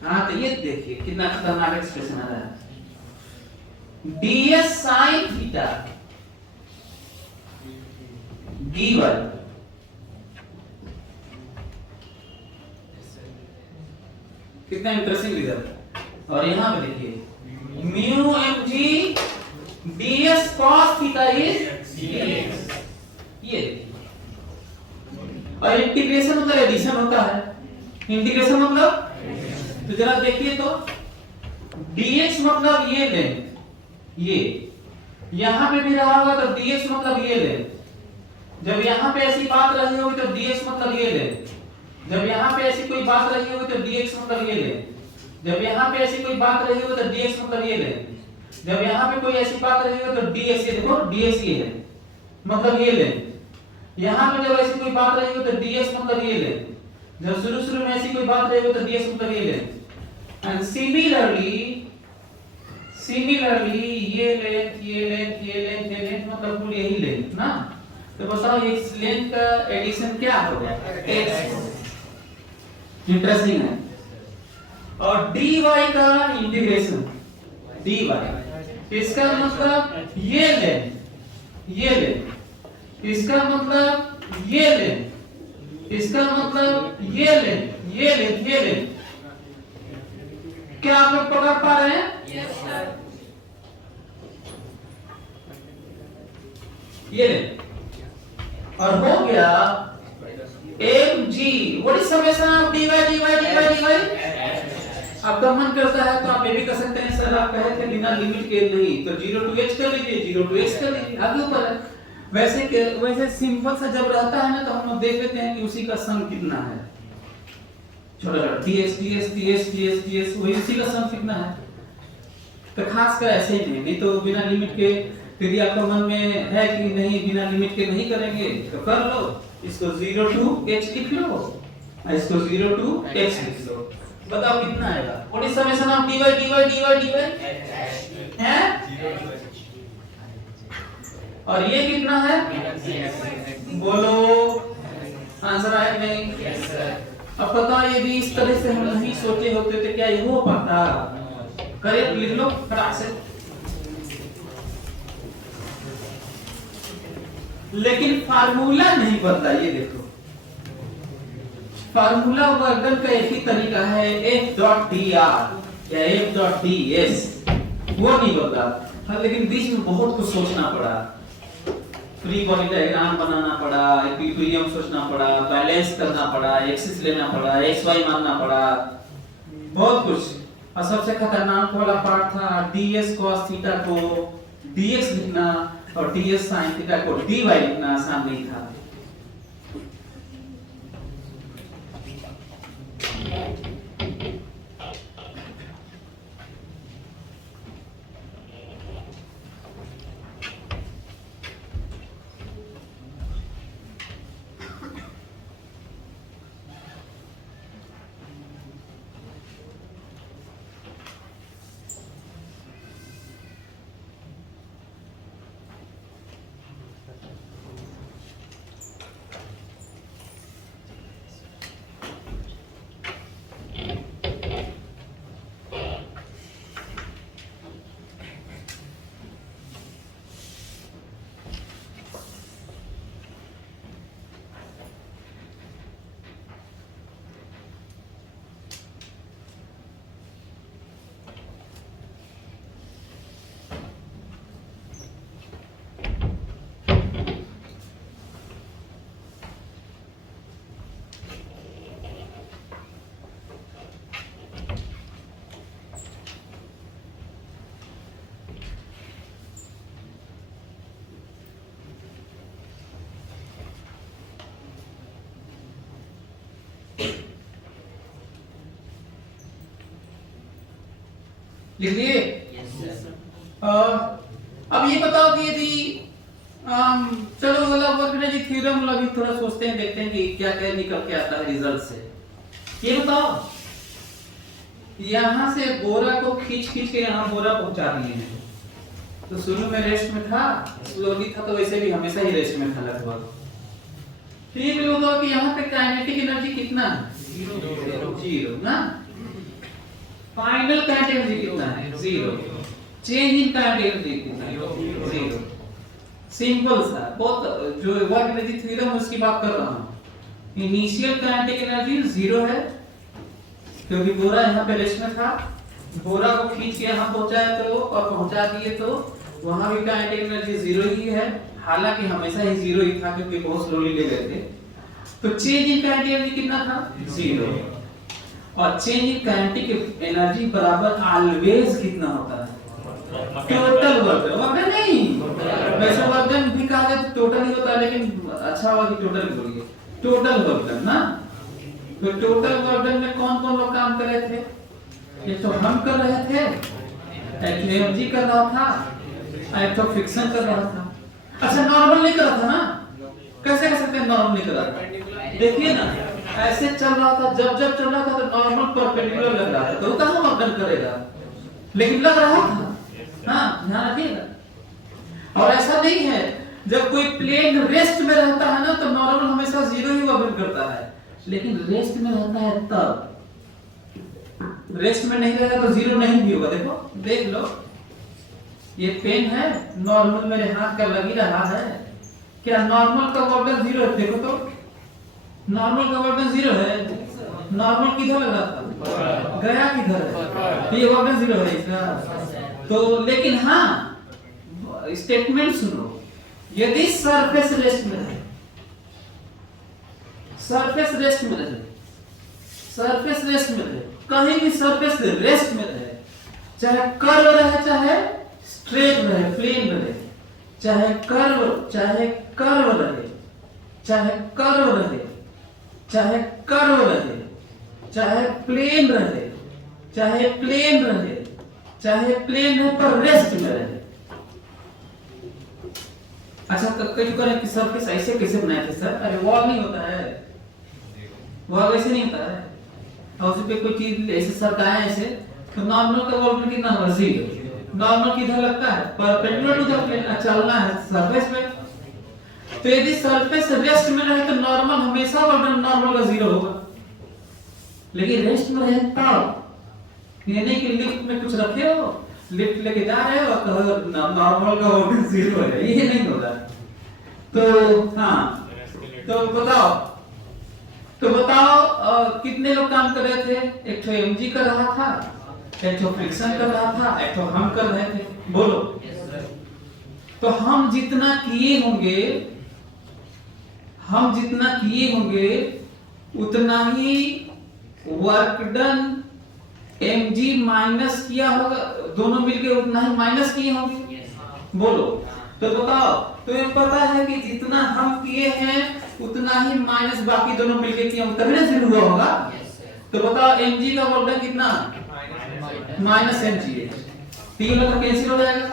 हाँ तो ये देखिए कितना खतरनाक एक्सप्रेशन आ रहा है, ds sin थीटा dy। कितना इंटरेस्टिंग रिजल्ट। और यहां पे देखिए mu mg ds cos theta is dx। ये देखिए, और इंटीग्रेशन मतलब एडिशन होता है, इंटीग्रेशन मतलब तो जरा देखिए तो dx मतलब ये लेंथ, ये यहां पे भी रहा होगा तो dx मतलब ये लेंथ, जब यहाँ पे ऐसी बात रही होगी तो dx मतलब ये ले, जब यहाँ पे ऐसी कोई बात रही होगी तो dx मतलब ये ले, जब यहाँ पे ऐसी कोई बात रही होगी तो dx मतलब ये ले, जब यहाँ पे कोई ऐसी बात रही होगी तो ds, ये देखो ds ये है मतलब ये ले, यहाँ पे जब ऐसी कोई बात रही होगी तो ds मतलब ये ले, जब शुरू में ऐसी कोई बात रही होगी तो ds मतलब ये ले। एंड सिमिलरली ये लेंथ मतलब कुल यही लेंथ ना। तो बताओ इस लेंथ का एडिशन क्या होगा, x। इंटरेस्टिंग है। और dy का इंटीग्रेशन dy, इसका मतलब ये लेंथ, इसका मतलब ये लेंथ, इसका मतलब ये लेंथ। क्या आप लोग पकड़ पा रहे हैं? Yes sir. ये लेंथ और हो गया mg, what is summation of dy। आपका मन करता है तो आप ये भी कर सकते हैं सर, आप कहे थे बिना लिमिट के नहीं तो 0 to h कर लीजिए, 0 to x कर लीजिए, आगे ऊपर है। वैसे सिंपल सा जब रहता है ना तो हम लोग देख लेते हैं कि उसी का सम कितना है, छोटा ds वही उसी का सम कितना है। तो खास कर ऐसे ही नहीं तो बिना लिमिट के, यदि आपका मन में है कि नहीं बिना लिमिट के नहीं करेंगे तो कर लो, इसको 0 to h लिख लो और इसको 0 to x लिख लो। बताओ कितना आएगा, what is summation of dy है, और ये कितना है, बोलो आंसर आया नहीं? Yes sir. अब पता यदि इस तरह से हम नहीं सोचे होते तो क्या ये हो पाता? करेक्ट लिख लो फटाक से। लेकिन फार्मूला नहीं बदला, ये देखो फार्मूला वर्गन का एक ही तरीका है, f.dr या f.ds, वो नहीं बदला। हाँ, लेकिन बीच में बहुत कुछ सोचना पड़ा, फ्री बॉडी डायग्राम बनाना पड़ा, इक्विलिब्रियम सोचना पड़ा, बैलेंस करना पड़ा, एक्सिस लेना पड़ा, एक्स वाई मानना पड़ा, बहुत कुछ। और सबसे खतरनाक वाला पार्ट था ds cos थीटा को dx लिखना और ds sin थीटा को dy लिखना आसान नहीं था। लिख लिए? अब ये बताओ कि यदि चलो मतलब वर्क एनर्जी थ्योरम मतलब अभी थोड़ा सोचते हैं, देखते हैं कि क्या क्या निकल के आता है रिजल्ट से। ये बताओ, यहाँ से बोरा को खींच खींच के यहाँ बोरा पहुंचा दिए हैं, तो शुरू में रेस्ट में था, स्लोली था, तो वैसे भी हमेशा ही रेस्ट में था लगभग। ठीक है, बताओ कि यहाँ पे काइनेटिक एनर्जी कितना है? जीरो ना। फाइनल काइनेटिक एनर्जी कितना है? Zero. Change in kinetic energy कितना है? जीरो। सिंपल सा, बहुत जो वर्क एनर्जी थ्योरम उसकी बात कर रहा हूँ। इनिशियल काइनेटिक एनर्जी जीरो है, क्योंकि बोरा यहाँ पे रेस्ट में था, बोरा को खींच के यहाँ पहुंचाया तो और पहुंचा दिए तो वहां भी काइनेटिक एनर्जी जीरो ही है, हालांकि हमेशा ही जीरो ही था क्योंकि बहुत स्लोली ले गए थे। तो चेंज इन काइनेटिक एनर्जी कितना था? जीरो। और चेंज इन काइनेटिक एनर्जी बराबर ऑलवेज कितना होता है? टोटल वर्क डन नहीं, वैसे वर्क डन भी कहा जाए तो टोटल ही होता है, लेकिन अच्छा हुआ कि टोटल बोलिए, टोटल वर्क डन ना। तो टोटल वर्क डन में कौन कौन लोग काम कर रहे थे? ये तो हम कर रहे थे, एक एमजी कर रहा था, एक तो फ्रिक्शन कर रहा था। अच्छा, नॉर्मल नहीं कर रहा था ना? कैसे कर सकते हैं नॉर्मल नहीं कर रहा था? देखिए ना, ऐसे चल रहा था, जब जब चल रहा था तो नॉर्मल परपेंडिकुलर लग रहा था, तो कहां वर्क डन करेगा? लेकिन लग रहा था। हाँ, ध्यान रखिएगा। और ऐसा नहीं है, जब कोई प्लेन रेस्ट में रहता है ना तो नॉर्मल हमेशा जीरो ही वर्क करता है, लेकिन रेस्ट में रहता है तब, रेस्ट में नहीं रहेगा तो जीरो नहीं भी होगा। देखो, देख लो, ये पेन है, नॉर्मल मेरे हाथ का लग ही रहा है, क्या नॉर्मल का वर्क जीरो है? देखो तो, नॉर्मल का वर्क जीरो है, नॉर्मल किधर लग रहा था? गया किधर है? ये वर्क जीरो है इसका। तो लेकिन हाँ, स्टेटमेंट सुनो, यदि सरफेस रेस्ट में रहे, सरफेस रेस्ट में रहे, सरफेस रेस्ट में रहे, कहीं भी सरफेस रेस्ट में रहे, चाहे कर्व रहे चाहे स्ट्रेट रहे, प्लेन रहे, चाहे कर्व रहे, चाहे कर्व रहे, चाहे कर्व रहे, चाहे प्लेन रहे, चाहे प्लेन रहे, चाहे प्लेन रहे पर रेस्ट में रहे। अच्छा, कई करें कि सरफेस ऐसे कैसे बनाए थे सर? अरे वॉल नहीं होता है, वॉल ऐसे नहीं होता है, और उस पे कोई चीज ऐसे सरकाए ऐसे, तो नॉर्मल का वॉल कितना होगा? जीरो। नॉर्मल किधर लगता है? परपेंडिकुलर टू द प्लेन, चलना है सरफेस पे। तो यदि सरफेस रेस्ट में रहे तो नॉर्मल हमेशा नॉर्मल का जीरो होगा, लेकिन रेस्ट में रहे तब, ये नहीं कि लिफ्ट में कुछ रखे हो, लिफ्ट लेके जा रहे हो और नॉर्मल का वोल्टेज जीरो है, ये नहीं होगा। तो हाँ, तो बताओ कितने लोग काम कर रहे थे? एक तो एमजी कर रहा था, एक तो फ्रिक्शन कर रहा था, एक तो हम कर रहे थे। बोलो, तो हम जितना किए होंगे उतना ही वर्क डन mg माइनस किया होगा, दोनों मिलके उतना ही माइनस किए होंगे। बोलो, तो बताओ, तुम्हें पता है कि जितना हम किए हैं उतना ही माइनस बाकी दोनों मिलके किए होंगे, तभी ना जीरो हुआ होगा। तो बताओ mg का वर्क डन कितना? माइनस mg है, तीनों का कैंसिल हो जाएगा।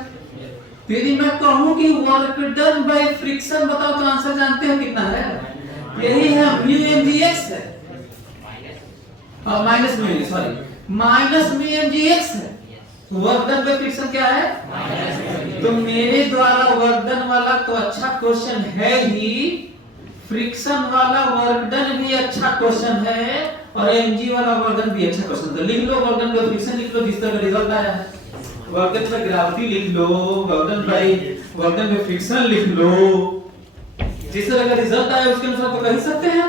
तो यदि मैं कहूं कि वर्क डन बाय फ्रिक्शन, बताओ तो आंसर जानते हो कितना है? यही है, μmgx है, और माइनस में, सॉरी, माइनस में mgx है। वर्क डन बाय फ्रिक्शन क्या है? तो मेरे द्वारा वर्क डन वाला तो अच्छा क्वेश्चन है ही, फ्रिक्शन वाला वर्क डन भी अच्छा क्वेश्चन है, और mg वाला वर्क डन भी अच्छा क्वेश्चन है। लिख लो वर्क डन बाय फ्रिक्शन, लिख लो जिस तरह का रिजल्ट आया है। वर्क डन बाय ग्रेविटी लिख लो, वर्क डन बाय फ्रिक्शन लिख लो, जिस तरह का रिजल्ट आया उसके अनुसार तो कह सकते हैं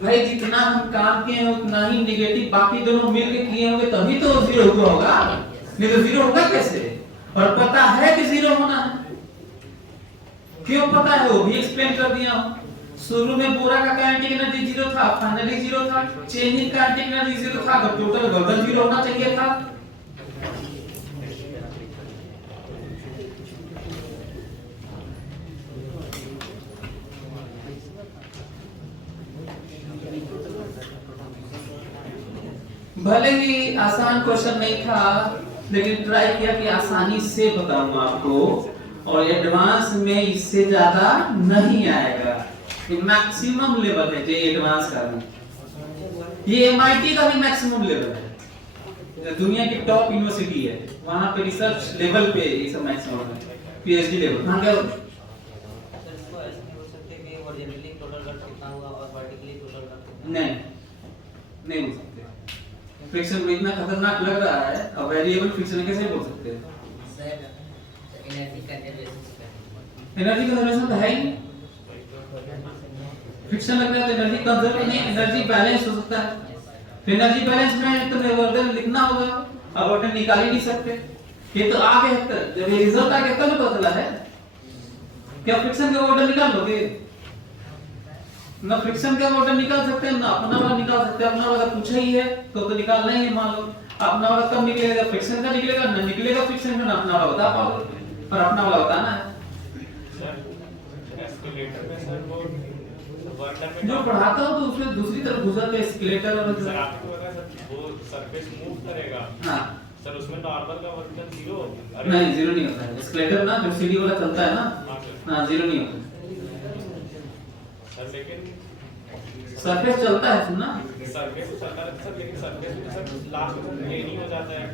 भाई, जितना हम काम किए हैं उतना ही नेगेटिव बाकी दोनों मिलके किए होंगे, तभी तो जीरो हुआ होगा, नहीं तो जीरो होगा कैसे? और पता है कि जीरो होना है, क्यों पता है वो भी एक्सप्लेन कर दिया हूं। शुरू में बोरा का काइनेटिक एनर्जी जीरो था, फाइनली जीरो था, change in kinetic energy zero था, तो टोटल वर्क जीरो होना चाहिए था। भले ही आसान क्वेश्चन नहीं था, लेकिन ट्राई किया कि आसानी से बताऊं आपको, और एडवांस में इससे ज्यादा नहीं आएगा। ये मैक्सिमम लेवल है, जो एडवांस का भी, ये एमआईटी का भी मैक्सिमम लेवल है, दुनिया की टॉप यूनिवर्सिटी है, वहां पे रिसर्च लेवल पे ये सब मैक्सिमम है, पीएचडी लेवल। हाँ क्या नहीं नहीं बोल सकते, फ्रिक्शन इतना खतरनाक लग रहा है, अब वेरिएबल फ्रिक्शन कैसे बोल सकते हैं? एनर्जी कंजर्वेशन तो है ही, फ्रिक्शन लग रहा है तो एनर्जी कंजर्व नहीं, एनर्जी बैलेंस हो सकता है। तो एनर्जी बैलेंस में तो वर्डन लिखना होगा, अब वर्डन निकाल ही नहीं सकते, ये तो आ गए तक, जब ये रिजल्ट आ गया तब पता चला है। क्या फ्रिक्शन का वर्डन निकाल लोगे? ना फ्रिक्शन का वर्डन निकाल सकते हैं, ना अपना वाला निकाल सकते हैं। अपना वाला पूछा ही है तो निकालना ही है, मान लो अपना वाला कब निकलेगा, फ्रिक्शन का निकलेगा, ना निकलेगा फ्रिक्शन का, ना अपना वाला बता पाओगे, पर अपना वाला बताना है। जो पढ़ाता हो तो उसमें दूसरी तरफ घुसा के एस्केलेटर और सर आपको पता है सर, वो सरफेस मूव करेगा। हां सर, उसमें नॉर्मल का वर्क 0 नहीं, 0 नहीं होता है। एस्केलेटर ना जो सीढ़ी वाला चलता है ना, हां 0 नहीं होता सर, लेकिन सरफेस चलता है सुनना, सरफेस तो चलता है सर, लेकिन सरफेस में सर लास्ट में प्लेन ही हो जाता है।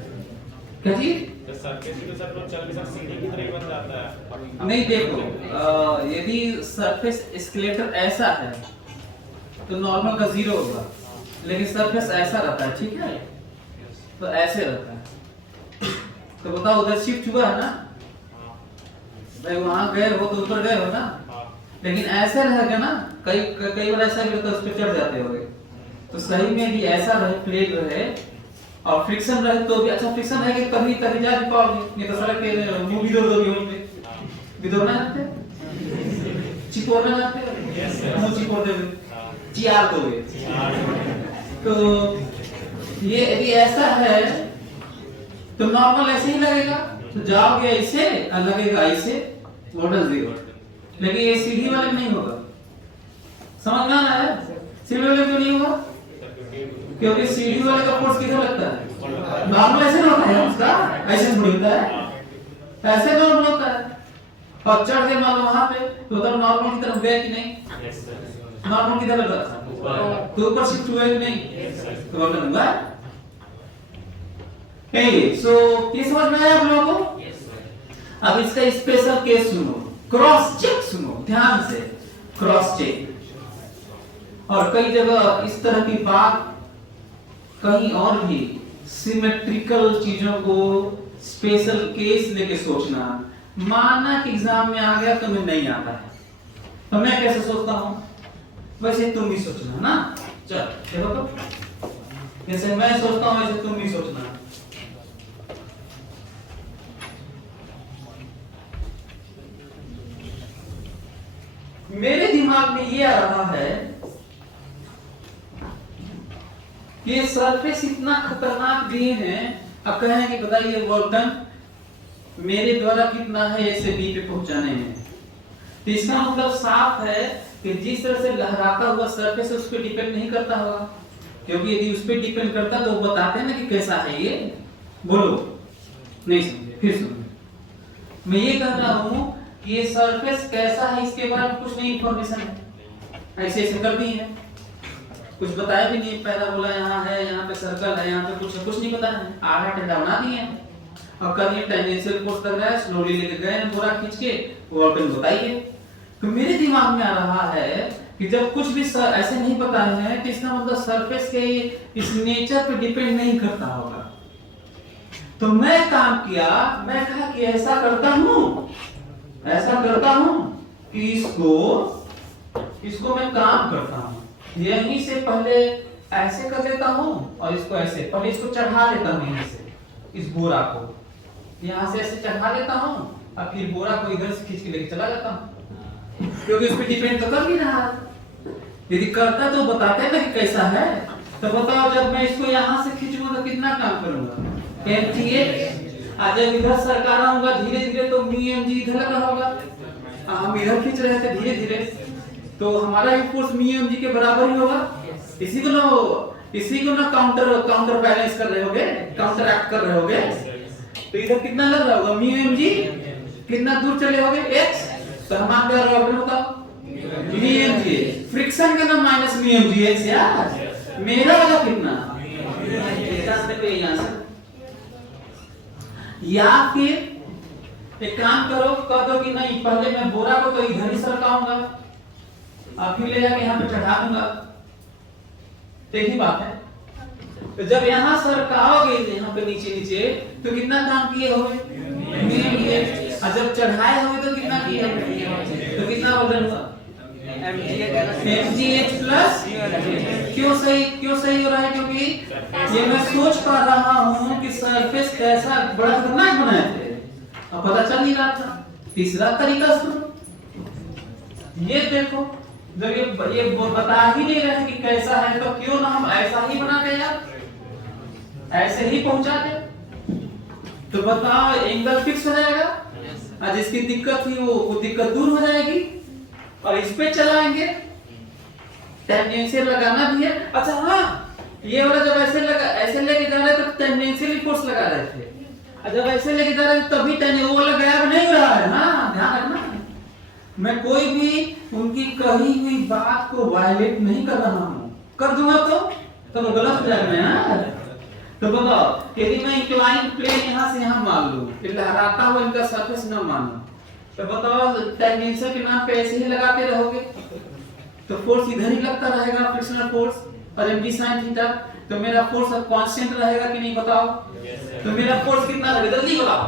क्या जी? तो सरफेस भी तो सर वो चल के सर सीढ़ी की तरह ही बन जाता है। नहीं देखो, यदि सरफेस एस्केलेटर ऐसा है तो नॉर्मल का 0 होगा, लेकिन सरफेस ऐसा रहता है, ठीक है, तो ऐसे रहता है। तो बताओ उधर शिफ्ट हुआ है ना, भाई वहां गए हो तो ऊपर गए हो ना, लेकिन ऐसे रहेगा ना, कई कई बार ऐसा भी होता है उस पे चढ़ जाते होगे। तो सही में भी ऐसा रहे, प्लेट रहे और फ्रिक्शन रहे तो भी अच्छा, फ्रिक्शन है कि कभी कभी जा भी पाओगे, नहीं तो सड़क के मुंह भी दो होंगे, बिदोरना जाते चिपोरना जाते मुंह चिपोर देंगे, चियार दोगे। तो ये यदि ऐसा है तो नॉर्मल ऐसे ही लगेगा, तो जाओगे ऐसे और लगेगा ऐसे, वोल्टेज 0। लेकिन ये सीढ़ी वाले में नहीं होगा, समझ में आ रहा है? सीढ़ी वाले क्यों नहीं होगा? क्योंकि सीढ़ी वाले का फोर्स किधर लगता है? नॉर्मल ऐसे ना होता है उसका, ऐसे थोड़ी होता है, ऐसे नॉर्मल होता है। और चढ़ गए मान लो वहां पे, तो तब नॉर्मल की तरफ गए कि नहीं? नॉर्मल किधर लग रहा था? तो ऊपर शिफ्ट हुआ कि नहीं? तो वर्तन हुआ। सो ये समझ में आया आप लोगों को? अब इसका स्पेशल केस सुनो, क्रॉस चेक सुनो ध्यान से, क्रॉस चेक। और कई जगह इस तरह की बात, कहीं और भी सिमेट्रिकल चीजों को स्पेशल केस लेके सोचना। माना कि एग्जाम में आ गया तो मैं नहीं आता है, तो मैं कैसे सोचता हूं वैसे तुम भी सोचना ना। चल देखो तो, जैसे मैं सोचता हूं वैसे तुम भी सोचना। मेरे दिमाग में ये आ रहा है कि ये सरफेस इतना खतरनाक दिए हैं, अब कहें कि बताइए वर्क डन मेरे द्वारा कितना है ऐसे बी पे पहुंचाने में। तो इसका मतलब साफ है कि जिस तरह से लहराता हुआ सरफेस उस पर डिपेंड नहीं करता होगा, क्योंकि यदि उस पर डिपेंड करता तो वो बताते हैं ना कि कैसा है ये। बोलो नहीं समझे, फिर सुनो। मैं ये कह रहा हूं कि ये सरफेस कैसा है इसके बारे में कुछ नहीं इंफॉर्मेशन है, ऐसे ऐसे कर दी है, कुछ बताया भी नहीं। पहला बोला यहाँ है, यहाँ पे सर्कल है, यहाँ पे कुछ नहीं बताया है, आधा टेढ़ा बना दिए हैं। अब कभी टेंजेंशियल फोर्स लग रहा है, स्लोली लेके गए बोरा खींच के, वो ऑर्डर बताइए। तो मेरे दिमाग में आ रहा है कि जब कुछ भी ऐसे नहीं पता है तो इसका मतलब सरफेस के इस नेचर पे डिपेंड नहीं करता होगा। तो मैं काम किया, मैं कहा कि ऐसा करता हूं कि इसको मैं काम करता हूं, यहीं से पहले ऐसे कर लेता हूं और इसको ऐसे, पहले इसको चढ़ा लेता हूं यहीं से, इस बोरा को यहां से ऐसे चढ़ा लेता हूं और फिर बोरा को इधर से खींच के लेके चला जाता हूं, क्योंकि उस पे डिपेंड तो कर नहीं रहा। यदि करता तो बताते ना कि कैसा है। तो बताओ जब मैं इसको यहां से खींचूंगा तो कितना काम करूंगा, mth। आज जब इधर सरकार आऊंगा धीरे धीरे तो μmg इधर लगा होगा, हम इधर खींच रहे थे धीरे धीरे, तो हमारा भी फोर्स μmg के बराबर ही होगा। इसी को इसी को ना काउंटर बैलेंस कर रहे होगे, काउंटर एक्ट कर रहे होगे। तो इधर कितना लग रहा होगा म्यू एम जी, कितना दूर चले होगे x, तो हमारे द्वारा ऑर्डर बताओ म्यू एम जी, फ्रिक्शन का ना minus mu m g x यार, मेरा वाला कितना या फिर एक काम करो, कह दो कि नहीं पहले मैं बोरा को तो इधर ही सरकाऊंगा, अब फिर ले जाके यहाँ पे चढ़ा दूंगा, तो ही बात है। तो जब यहाँ सरकाओगे यहाँ पे नीचे नीचे तो कितना काम किए होगे, और जब चढ़ाए होगे तो कितना किए होगे, तो कितना वजन हुआ mgh प्लस, क्यों सही हो रहा है, क्योंकि ये मैं सोच पा रहा हूँ कि सरफेस कैसा बड़ा खतरनाक बनाए थे, अब पता चल नहीं रहा था। तीसरा तरीका सुनो, ये देखो, जब ये बता ही नहीं रहे कि कैसा है, तो क्यों ना हम ऐसा ही बना दे यार, ऐसे ही पहुंचा दे, तो बताओ एंगल फिक्स हो जाएगा, और जिसकी दिक्कत थी वो दिक्कत दूर हो जाएगी, और इस पे चलाएंगे। टेंजेंशियल लगाना भी है। अच्छा हाँ, ये वाला जब ऐसे लेके जा रहे तो टेंजेंशियल फोर्स लगा रहे थे, और जब ऐसे लेके जा रहे तभी वो वाला गायब नहीं हो रहा है ना, ध्यान रखना। मैं कोई भी उनकी कही हुई बात को वायलेट नहीं कर रहा हूँ, कर दूंगा तो गलत हो जाएगा ना। तो बताओ, यदि मैं इंक्लाइन प्लेन यहाँ से यहाँ मान लूं, फिर लहराता हुआ इनका सरफेस न मानूं, तो बताओ टेंजेंशियल के नाम पे ऐसे ही लगाते रहोगे तो फोर्स इधर ही लगता रहेगा, फ्रिक्शनल फोर्स, और mg sin थीटा, तो मेरा फोर्स अब कांस्टेंट रहेगा कि नहीं बताओ। तो मेरा फोर्स कितना रहेगा जल्दी बताओ,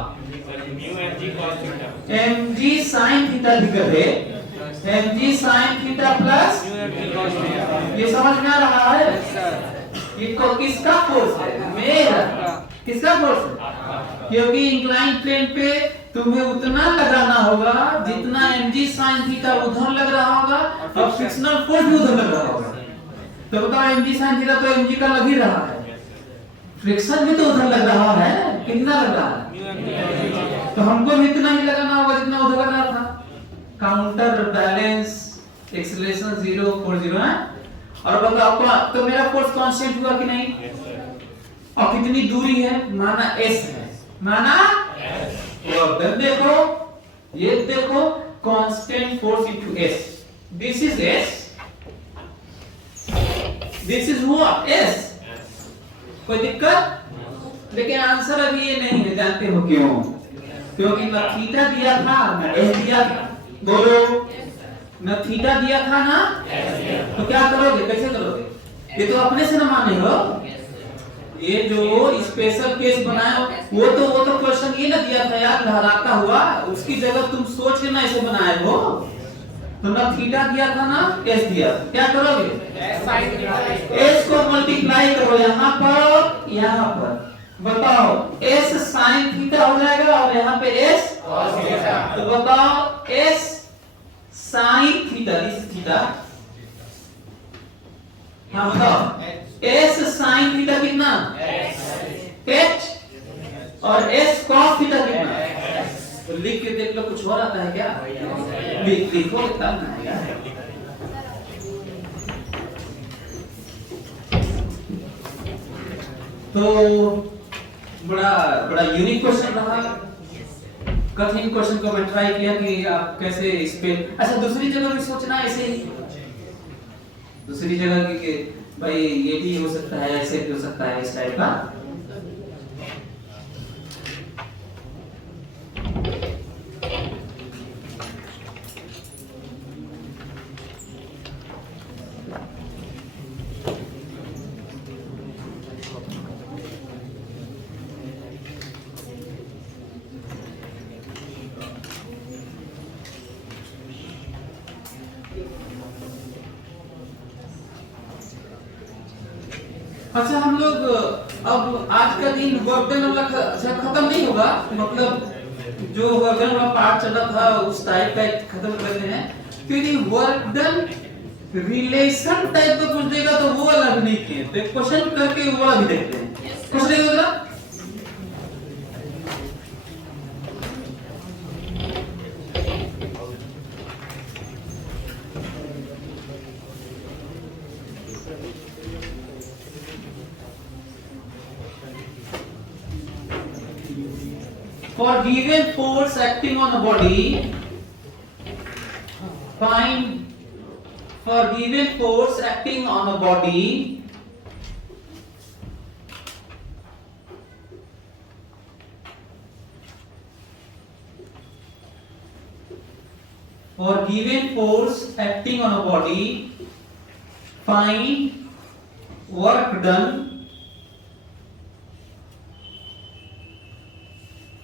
mg sin थीटा लिख रहे, mg sin थीटा प्लस, ये समझ में आ रहा है, ये किसका फोर्स है, मेरा, किसका फोर्स है, क्योंकि इंक्लाइन प्लेन पे तुम्हें उतना लगाना होगा जितना mg sin थीटा उधर लग रहा होगा, और फ्रिक्शनल फोर्स भी उधर लग रहा होगा। तो बताओ mg sin थीटा तो mg का लग ही रहा है, फ्रिक्शन भी तो उधर लग रहा है, कितना लग रहा है, तो हमको भी इतना ही लगाना होगा जितना उधर लग रहा था। काउंटर बैलेंस एक्सेलरेशन 0 40 है, और बताओ आपका तो मेरा फोर्स कांस्टेंट हुआ कि नहीं, और कितनी दूरी है, माना s है, माना और देखो, ये देखो constant force into s, this is s, this is what s, कोई दिक्कत, लेकिन आंसर अभी ये नहीं है, जानते हो क्यों, क्योंकि न थीटा दिया था न s दिया था, बोलो न थीटा दिया था ना, तो क्या करोगे, कैसे करोगे, ये तो अपने से न माने हो, ये जो स्पेशल केस बनाया वो तो क्वेश्चन ये ना दिया था यार, लहराता हुआ, उसकी जगह तुम सोच के ना इसे बनाए हो, तो ना थीटा दिया था ना s दिया, क्या करोगे, s को मल्टीप्लाई करो यहाँ पर, बताओ s sin थीटा हो जाएगा, और यहाँ पे s cos थीटा, तो बताओ s sin theta, this theta, हाँ बताओ s sin थीटा कितना h, और s cos थीटा कितना, तो लिख के देख लो, कुछ और आता है क्या, लिखो तब ना यार। तो बड़ा यूनिक क्वेश्चन रहा, कठिन क्वेश्चन को मैं ट्राई किया कि आप कैसे इस पे, अच्छा दूसरी जगह भी सोचना ऐसे ही, दूसरी जगह की भाई ये भी हो सकता है, ऐसे भी हो सकता है, इस टाइप का। अच्छा हम लोग अब आज का दिन वर्क डन वाला खत्म नहीं होगा, मतलब जो वर्क डन वाला पार्ट चला था उस टाइप का खत्म कर देते हैं, फिर वर्क डन रिलेशन टाइप का कुछ देगा तो वो वाला भी नहीं किए, तो क्वेश्चन करके वो वाला भी देखते हैं, कुछ नहीं होगा। For given force acting on a body, find for given force acting on a body, for given force acting on a body, find work done.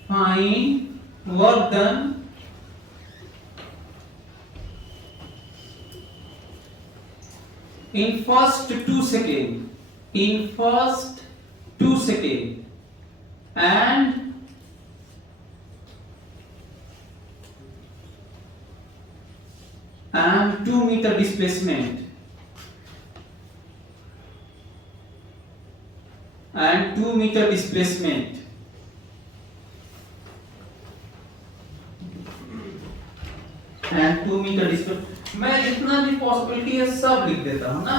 Find work done in first 2 seconds. In first 2 seconds and 2 meter displacement. And 2 meter displacement. And 2 meter displacement. मैं जितना भी possibility है सब लिख देता हूँ ना,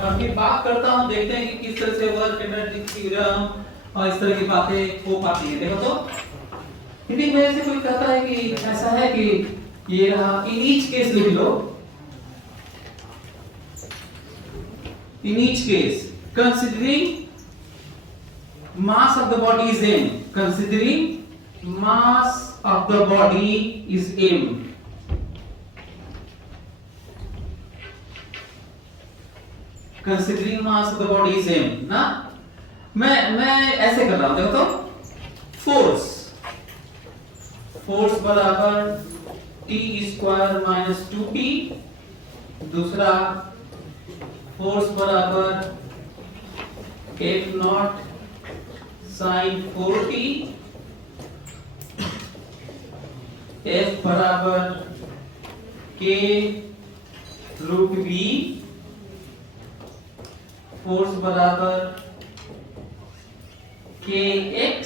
और फिर बात करता हूँ, देखते हैं कि किस तरह से वर्क एनर्जी थ्योरम और इस तरह की बातें हो पाती है। देखो तो यदि मेरे से कोई कहता है कि ऐसा है कि ये रहा, इन ईच केस लिख लो, in each case considering mass of the body is m, considering mass of the body is m, considering mass of the body is m ना, मैं ऐसे कर रहा हूं, देखो तो फोर्स बराबर t स्क्वायर माइनस 2t, दूसरा फोर्स बराबर f naught sine 4t, f बराबर k रूट b, फोर्स बराबर kx,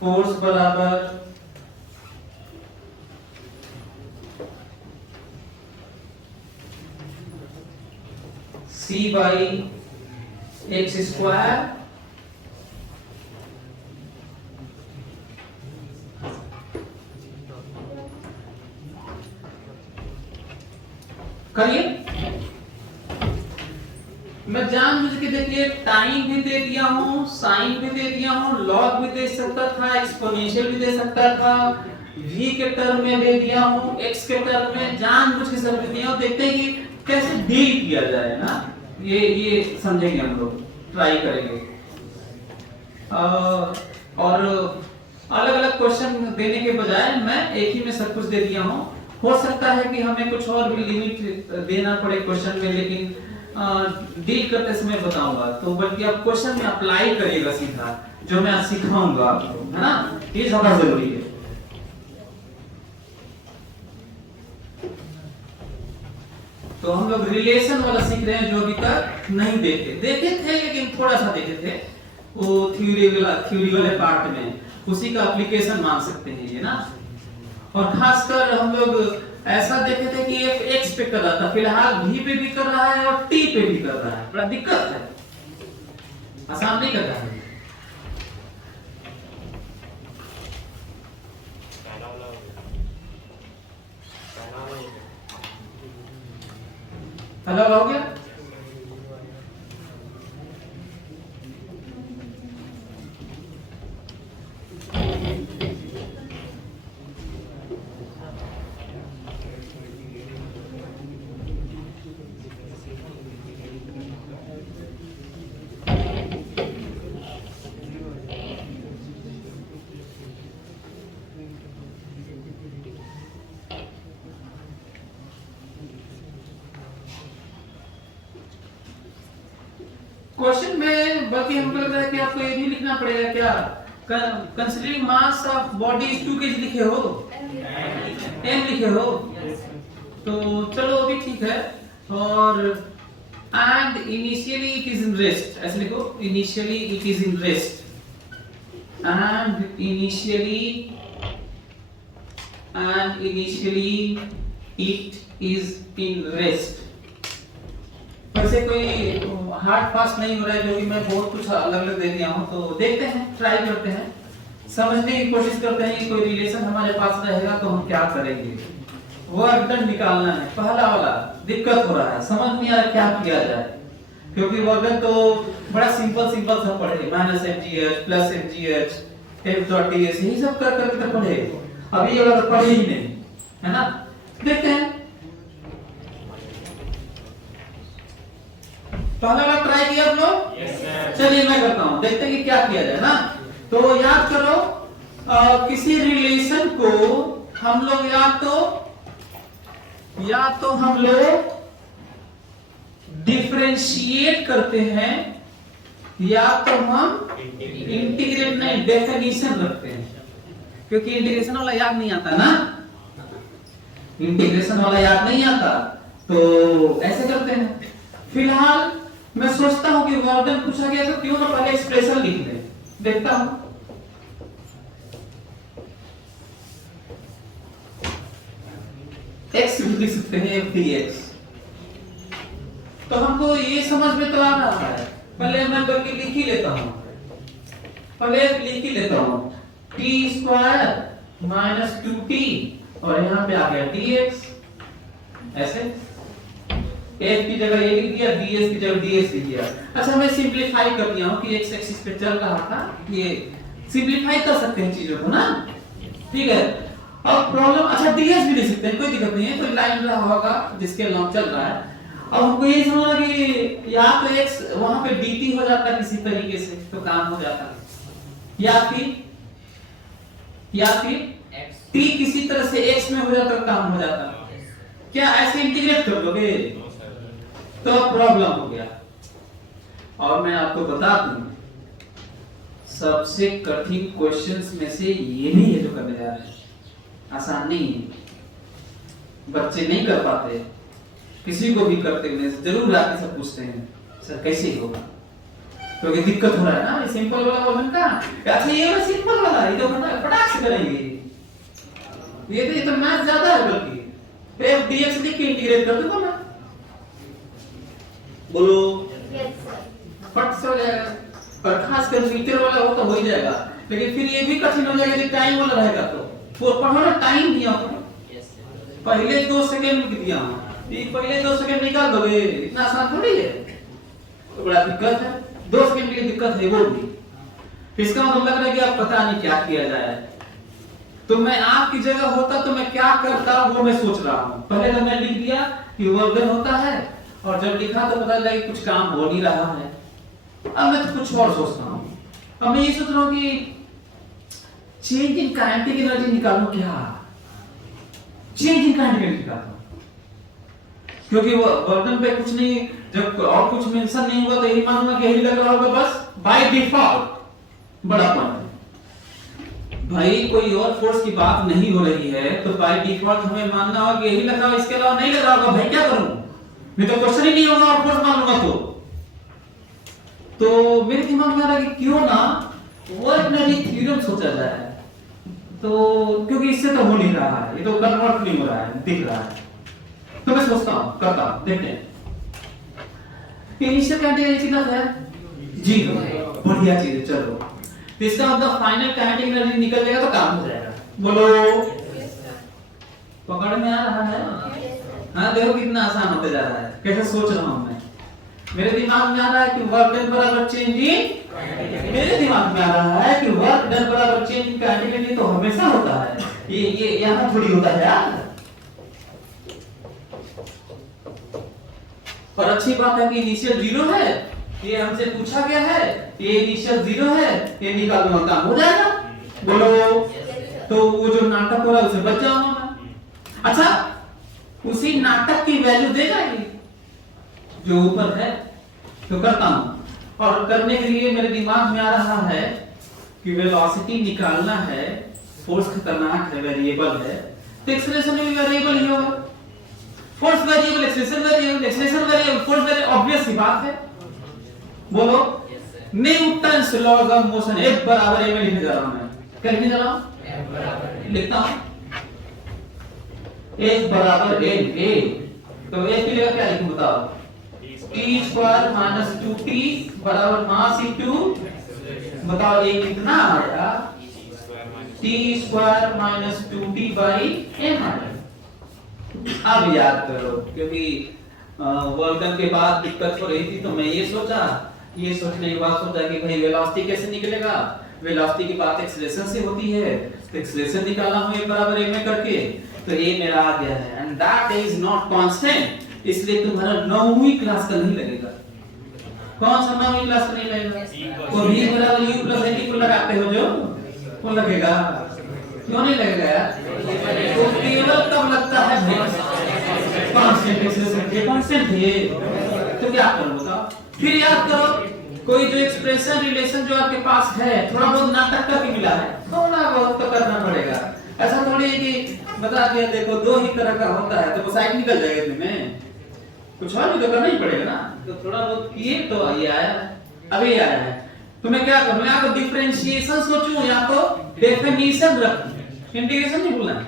फोर्स बराबर c बाई x स्क्वायर, करिए। मैं जानबूझ के देखिए टाइम भी दे दिया हूं, साइन भी दे दिया हूं, लॉग भी दे सकता था, एक्सपोनेंशियल भी दे सकता था, v के टर्म में दे दिया हूं, x के टर्म में, जानबूझ के सब दे दिया हूं। देखते हैं कि कैसे डील किया जाए ना, ये समझेंगे हम लोग, ट्राई करेंगे। और अलग अलग क्वेश्चन देने के बजाय मैं एक ही में सब कुछ दे दिया हूं। हो सकता है कि हमें कुछ और भी लिमिट देना पड़े क्वेश्चन में, लेकिन डील करते समय बताऊंगा, तो बल्कि आप क्वेश्चन में अप्लाई करिएगा सीधा, जो मैं सिखाऊंगा आपको, है ना, ये ज्यादा जरूरी है। तो हम लोग रिलेशन वाला सीख रहे हैं, जो अभी तक नहीं देखे थे, लेकिन थोड़ा सा देखे थे, वो थ्योरी वाले पार्ट में, उसी का एप्लीकेशन मान सकते हैं ये ना। और खासकर हम लोग ऐसा देखे थे कि एक x पे कर रहा था, फिलहाल v पे भी कर रहा है और t पे भी कर रहा है, बड़ा दिक्कत है, आसान नहीं कर रहा है। हेलो हो गया? क्वेश्चन में बल्कि हमको लग रहा है कि आपको ये भी लिखना पड़ेगा क्या, considering mass of body is 2 kg लिखे हो, m लिखे हो, तो चलो अभी ठीक है। और and initially it is in rest, ऐसे लिखो, initially it is in rest, and initially it is in rest. वैसे कोई हार्ड फास्ट नहीं हो रहा है, क्योंकि मैं बहुत कुछ अलग अलग दे दिया हूँ, तो देखते हैं, ट्राई करते हैं, समझने की कोशिश करते हैं कि कोई रिलेशन हमारे पास रहेगा तो हम क्या करेंगे। वर्क डन निकालना है, पहला वाला दिक्कत हो रहा है, समझ नहीं आ रहा क्या किया जाए, क्योंकि वर्क डन तो बड़ा सिंपल सब पढ़े, -mgh प्लस mgh f.ds यही सब कर करके तो पढ़े, अभी ये वाला तो पढ़े ही नहीं, है ना। देखते हैं, पहला वाला ट्राई किया आप लोग? Yes sir. चलिए मैं करता हूं, देखते हैं कि क्या किया जाए ना। तो याद करो, किसी रिलेशन को हम लोग या तो हम लोग डिफरेंशिएट करते हैं, या तो हम इंटीग्रेट नहीं डेफिनेशन रखते हैं, क्योंकि इंटीग्रेशन वाला याद नहीं आता ना, इंटीग्रेशन वाला याद नहीं आता, तो ऐसे करते हैं। फिलहाल मैं सोचता हूं कि वर्डन पूछा गया तो क्यों ना पहले एक्सप्रेशन लिख लें, देखता हूं। x लिख सकते हैं f(dx), तो हमको ये समझ में तो आ रहा है, पहले मैं बल्कि लिख ही लेता हूं, t² - 2t और यहाँ पे आ गया dx, ऐसे f की जगह ये लिख दिया, ds की जगह ds लिख दिया। अच्छा मैं सिंपलीफाई कर दिया हूं कि x एक्सिस पे चल रहा था, ये सिंपलीफाई कर सकते हैं चीजों को ना, ठीक है। अब प्रॉब्लम, अच्छा ds भी लिख सकते हैं, कोई दिक्कत नहीं है, कोई लाइन रहा होगा जिसके लॉन्ग चल रहा है। अब हमको ये समझना कि या तो x वहां पे dt हो जाता किसी तरीके से तो काम हो जाता, या फिर t किसी तरह से x में हो जाता तो काम हो जाता। क्या ऐसे इंटीग्रेट कर लोगे तो प्रॉब्लम हो गया। और मैं आपको बता दूं, सबसे कठिन क्वेश्चंस में से ये भी है जो करने जा रहे हैं, आसान नहीं है, बच्चे नहीं कर पाते, किसी को भी करते हुए जरूर आके सब पूछते हैं सर कैसे होगा, क्योंकि दिक्कत हो रहा है ना। सिंपल वाला बोलन का, अच्छा ये वाला सिंपल वाला, ये तो फटाक से करेंगे, ये तो मैथ ज्यादा है, बल्कि f dx लिख के इंटीग्रेट कर दो ना, बोलो फट से हो जाएगा। पर खास कर मीटर वाला हो तो हो ही जाएगा, लेकिन फिर ये भी कठिन हो जाएगा, टाइम वाला रहेगा तो पढ़ो ना, टाइम दिया हो पहले 2 सेकंड लिख दिया हूं, ये पहले 2 सेकंड निकाल दोगे, इतना आसान थोड़ी है, तो बड़ा दिक्कत है, 2 सेकंड की दिक्कत है वो भी। इसका मतलब लग रहा है कि आप पता नहीं क्या किया जाए, तो मैं आपकी जगह होता तो मैं क्या करता वो मैं सोच रहा हूं। पहले तो मैं लिख दिया कि वर्गन होता है, और जब लिखा तो पता लगा कि कुछ काम हो नहीं रहा है। अब मैं तो कुछ और सोचता हूं, अब मैं ये सोच रहा हूं कि चेंज इन काइनेटिक एनर्जी निकालूं, क्या चेंज इन काइनेटिक एनर्जी निकालूं, क्योंकि वो वर्डन पे कुछ नहीं, जब और कुछ मेंशन नहीं होगा तो यही मानूंगा कि यही लग रहा होगा बस बाय डिफॉल्ट। बड़ा पॉइंट, भाई कोई और फोर्स की बात नहीं हो रही है तो बाय डिफॉल्ट हमें मानना होगा कि यही लगा, इसके अलावा नहीं लगा होगा, भाई क्या करूं, नहीं तो क्वेश्चन ही नहीं होगा और फोर्स मान लूंगा तो मेरे दिमाग में आ रहा है कि क्यों ना वर्क एनर्जी थ्योरम सोचा जाए, तो क्योंकि इससे तो हो नहीं रहा है, ये तो कन्वर्ट नहीं हो रहा है, दिख रहा है, तो मैं सोचता हूं, करता हूं, देखते हैं। इनिशियल काइनेटिक एनर्जी कितना है, 0, बढ़िया चीज है, चलो तो इसका मतलब फाइनल काइनेटिक एनर्जी निकल जाएगा तो काम हो जाएगा, बोलो पकड़ में आ रहा है। हाँ देखो कितना आसान होते जा रहा है, कैसे सोच रहा हूं मैं, मेरे दिमाग में आ रहा है कि वर्क डन बराबर चेंज इन, मेरे दिमाग में आ रहा है कि वर्क डन बराबर चेंज इन काइनेटिक एनर्जी तो हमेशा होता है, ये यहां थोड़ी होता है यार। और अच्छी बात है कि इनिशियल 0 है, ये हमसे पूछा गया है, ये इनिशियल 0 है, ये निकाल दो काम हो जाएगा, बोलो तो वो जो नाटक हो रहा है उसे बच जाऊंगा मैं। अच्छा उसी नाटक की वैल्यू देगा ये जो ऊपर है, तो करता हूं, और करने के लिए मेरे दिमाग में आ रहा है कि वेलोसिटी निकालना है, फोर्स खतरनाक है, वेरिएबल है, तो एक्सेलरेशन भी वेरिएबल ही होगा, force variable, acceleration variable, acceleration variable, force variable, obvious सी बात है, बोलो Newton's laws of motion, F बराबर a में लिखने जा रहा हूं मैं, क्या लिखने जा रहा हूं, लिखता हूं F बराबर a, तो F की जगह क्या लिखूं बताओ, t² T square minus 2t बराबर मास इंटू, बताओ ये कितना आया, T square minus 2t by m आया। अब याद करो, क्योंकि वोल्टन के बाद दिक्कत हो रही थी तो मैं ये सोचने के बाद सोचा कि भाई वेलोसिटी कैसे निकलेगा, वेलोसिटी की बात एक्सेलरेशन से होती है, तो एक्सेलरेशन निकाला हूं a बराबर m में करके, तो ये मेरा आ गया है and that is not constant, इसलिए तुम्हारा 9वीं क्लास का नहीं लगेगा। कौन सा 9वीं क्लास का नहीं लगेगा? वो v बराबर u प्लस n को लगाते हो जो वो लगेगा, क्यों नहीं लगेगा यार? तो केवल कब लगता है भाई कांस्टेंट एक्सेलरेशन के कांस्टेंट है, तो क्या करो बताओ। फिर याद करो, कोई जो एक्सप्रेशन रिलेशन जो आपके पास है, थोड़ा बहुत नाटक का भी मिला है, थोड़ा बहुत तो करना पड़ेगा। ऐसा थोड़ी है कि बता दिया देखो दो ही तरह का होता है तो साइड निकल जाएगा इसमें, कुछ और भी तो करना ही पड़ेगा ना, तो थोड़ा बहुत किए तो ये आया है, अभी आया है। तो मैं क्या करूं, या तो डिफरेंशिएशन सोचूं या तो डेफिनेशन रखूं, इंटीग्रेशन नहीं भूलना।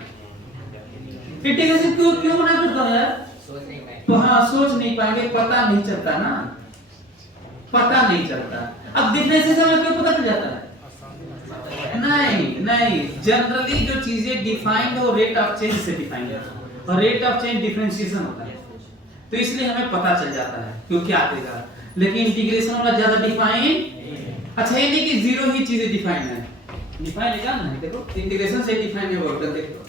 इंटीग्रेशन क्यों बना करता है यार? तो हाँ सोच नहीं पाएंगे, पता नहीं चलता ना, पता नहीं चलता। अब डिफरेंशिएशन में क्यों पता चल जाता है? नहीं, जनरली जो चीजें डिफाइंड हो रेट ऑफ चेंज से डिफाइंड है, और रेट ऑफ चेंज डिफरेंशिएशन होता है, तो इसलिए हमें पता चल जाता है क्यों क्या आएगा। लेकिन इंटीग्रेशन वाला ज्यादा डिफाइन, अच्छा ये नहीं कि जीरो ही चीजें डिफाइन है, डिफाइन है क्या नहीं, देखो इंटीग्रेशन से डिफाइन है वर्क देखो,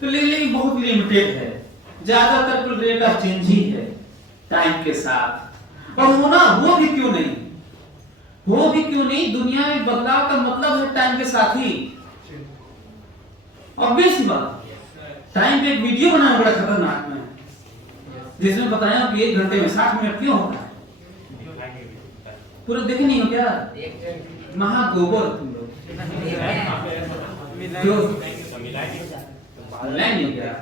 तो लेकिन बहुत लिमिटेड है, ज्यादातर तो रेट ऑफ चेंज ही है टाइम के साथ। और वो भी क्यों नहीं, दुनिया में बदलाव का मतलब है टाइम के साथ ही, ऑब्वियस बात। टाइम पे एक वीडियो बनाना बड़ा खतरनाक है, जिसमें बताया कि 1 घंटे में 60 मिनट क्यों होता है, पूरा देखे नहीं हो क्या? महागोबर तुम लोग नहीं क्या?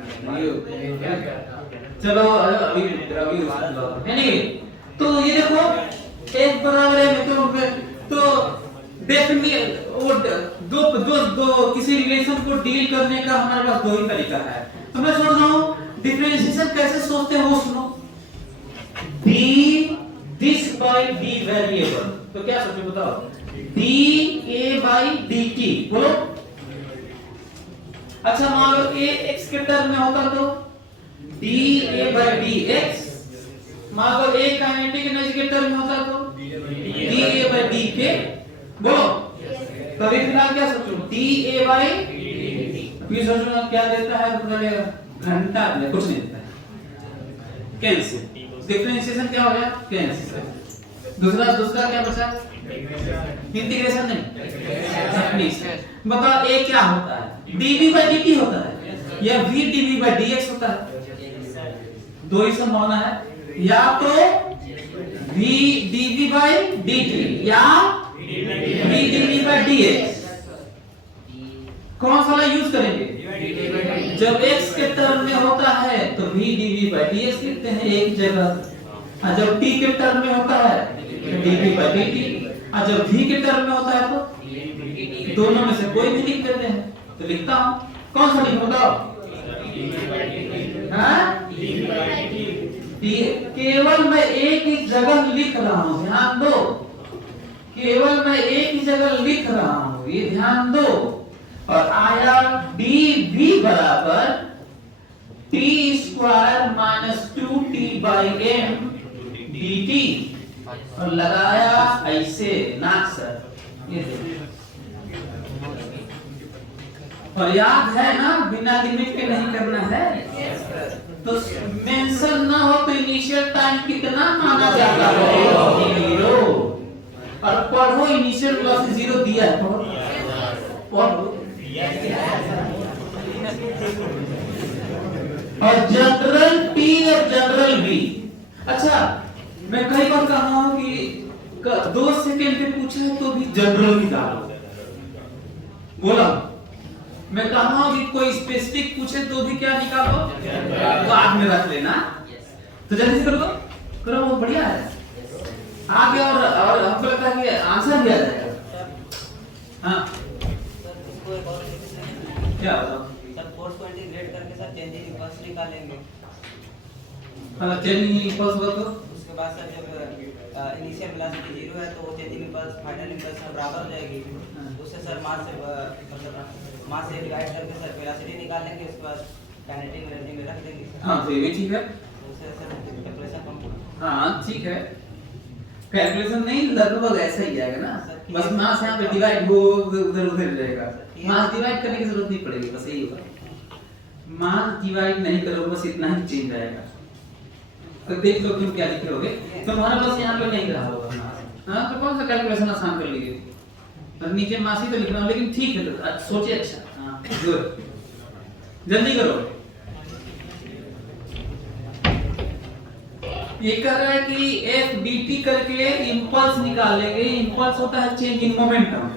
चलो अभी नहीं, तो ये देखो एक बराबर है तो डेफिनेटली वो दो किसी रिलेशन को डील करने का हमारे पास दो ही तरीका है। तो मैं सोच रहा हूँ डिफरेंशिएशन कैसे सोचते हैं वो सुनो, d this by d variable, तो क्या सोचो बताओ, dA by dt बोलो। अच्छा मान लो a x के टर्म में होता तो dA by dx, मान लो a काइनेटिक एनर्जी के टर्म में होता तो dA by dk, बोलो। तो अभी फिलहाल क्या सोचो, dA by फिर सोचो क्या देता है, घंटा कुछ नहीं देता है, कैंसिल। डिफरेंशिएशन क्या हो गया, कैंसिल। दूसरा क्या बचा, इंटीग्रेशन नहीं, डेफिनेशन। बताओ a क्या होता है, dv by dt होता है या v dv by dx होता है? दो ही संभावना है, या तो v dv by dt या v dv by dx। कौन सा यूज करेंगे? जब x के टर्म में होता है तो v dv by dx लिखते हैं एक जगह, और जब t के टर्म में होता है तो dv by dt, और जब v के टर्म में होता है तो दोनों में से कोई भी लिख देते हैं। तो लिखता हूं, कौन सा लिखूं बताओ? हाँ? केवल मैं एक ही जगह लिख रहा हूं, ध्यान दो, केवल मैं एक ही जगह लिख रहा हूं, ये ध्यान दो। और आया dv बराबर t square minus 2t by m dt, और लगाया ऐसे नाक सर, ये और याद है ना बिना लिमिट के नहीं करना है, तो मेंशन ना हो तो इनिशियल टाइम कितना माना जाता है, 0। और पढ़ो इनिशियल वेलोसिटी 0 दिया है, पढ़ो। और जनरल T और जनरल V। अच्छा मैं कई बार कहा हूं कि 2 सेकंड पे पूछा है तो भी जनरल निकालो, बोला। मैं कहा हूं कि कोई स्पेसिफिक पूछे तो भी क्या निकालो, बाद में रख लेना। तो जल्दी से करो, वो बढ़िया है आगे, और हमको लगता है कि आंसर भी आ जाएगा। हाँ क्या बताओ सर, फोर्स को इंटीग्रेट करके सर चेंजिंग इक्वल्स निकालेंगे। चेंजिंग इक्वल्स हो तो उसके बाद सर जब इनिशियल वेलोसिटी 0 है तो वो चेंजिंग इंपल्स फाइनल इंपल्स से बराबर हो जाएगी। उससे सर मास से मतलब मास से डिवाइड करके सर वेलोसिटी निकाल लेंगे, उसके बाद काइनेटिक एनर्जी में रख देंगे सर। हाँ तो ये भी ठीक है। उससे सर कैलकुलेशन कम। हाँ ठीक है, कैलकुलेशन नहीं लगभग ऐसा ही आएगा ना, बस मास यहाँ पे डिवाइड हो उधर उधर रहेगा, मास डिवाइड करने की जरूरत नहीं पड़ेगी, बस यही होगा। मास डिवाइड नहीं करोगे बस इतना ही चेंज आएगा। तो देख लो तुम क्या लिखे होगे, तुम्हारा बस यहाँ पे नहीं रहा होगा मास। हाँ तो कौन सा कैलकुलेशन आसान कर लीजिए, और नीचे मास ही तो लिख रहा हूँ, लेकिन ठीक है तो सोचिए अच्छा। हाँ गुड, जल्दी करो। ये कह रहा है कि एफ dt करके इंपल्स निकालेंगे, इंपल्स होता है चेंज इन मोमेंटम,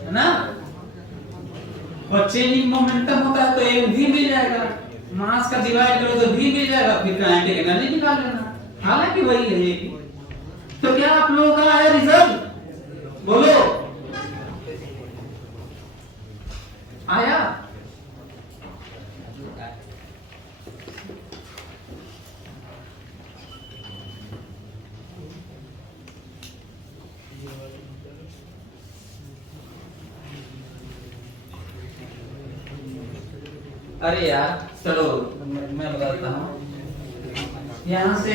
है ना, और चेंज इन मोमेंटम होता है तो एम भी मिल जाएगा, मास का डिवाइड करो तो भी मिल जाएगा, फिर काइनेटिक एनर्जी निकाल लेना, हालांकि वही है ये। तो क्या आप लोगों का आया रिजल्ट, बोलो आया? अरे यार चलो मैं बताता हूँ यहाँ से।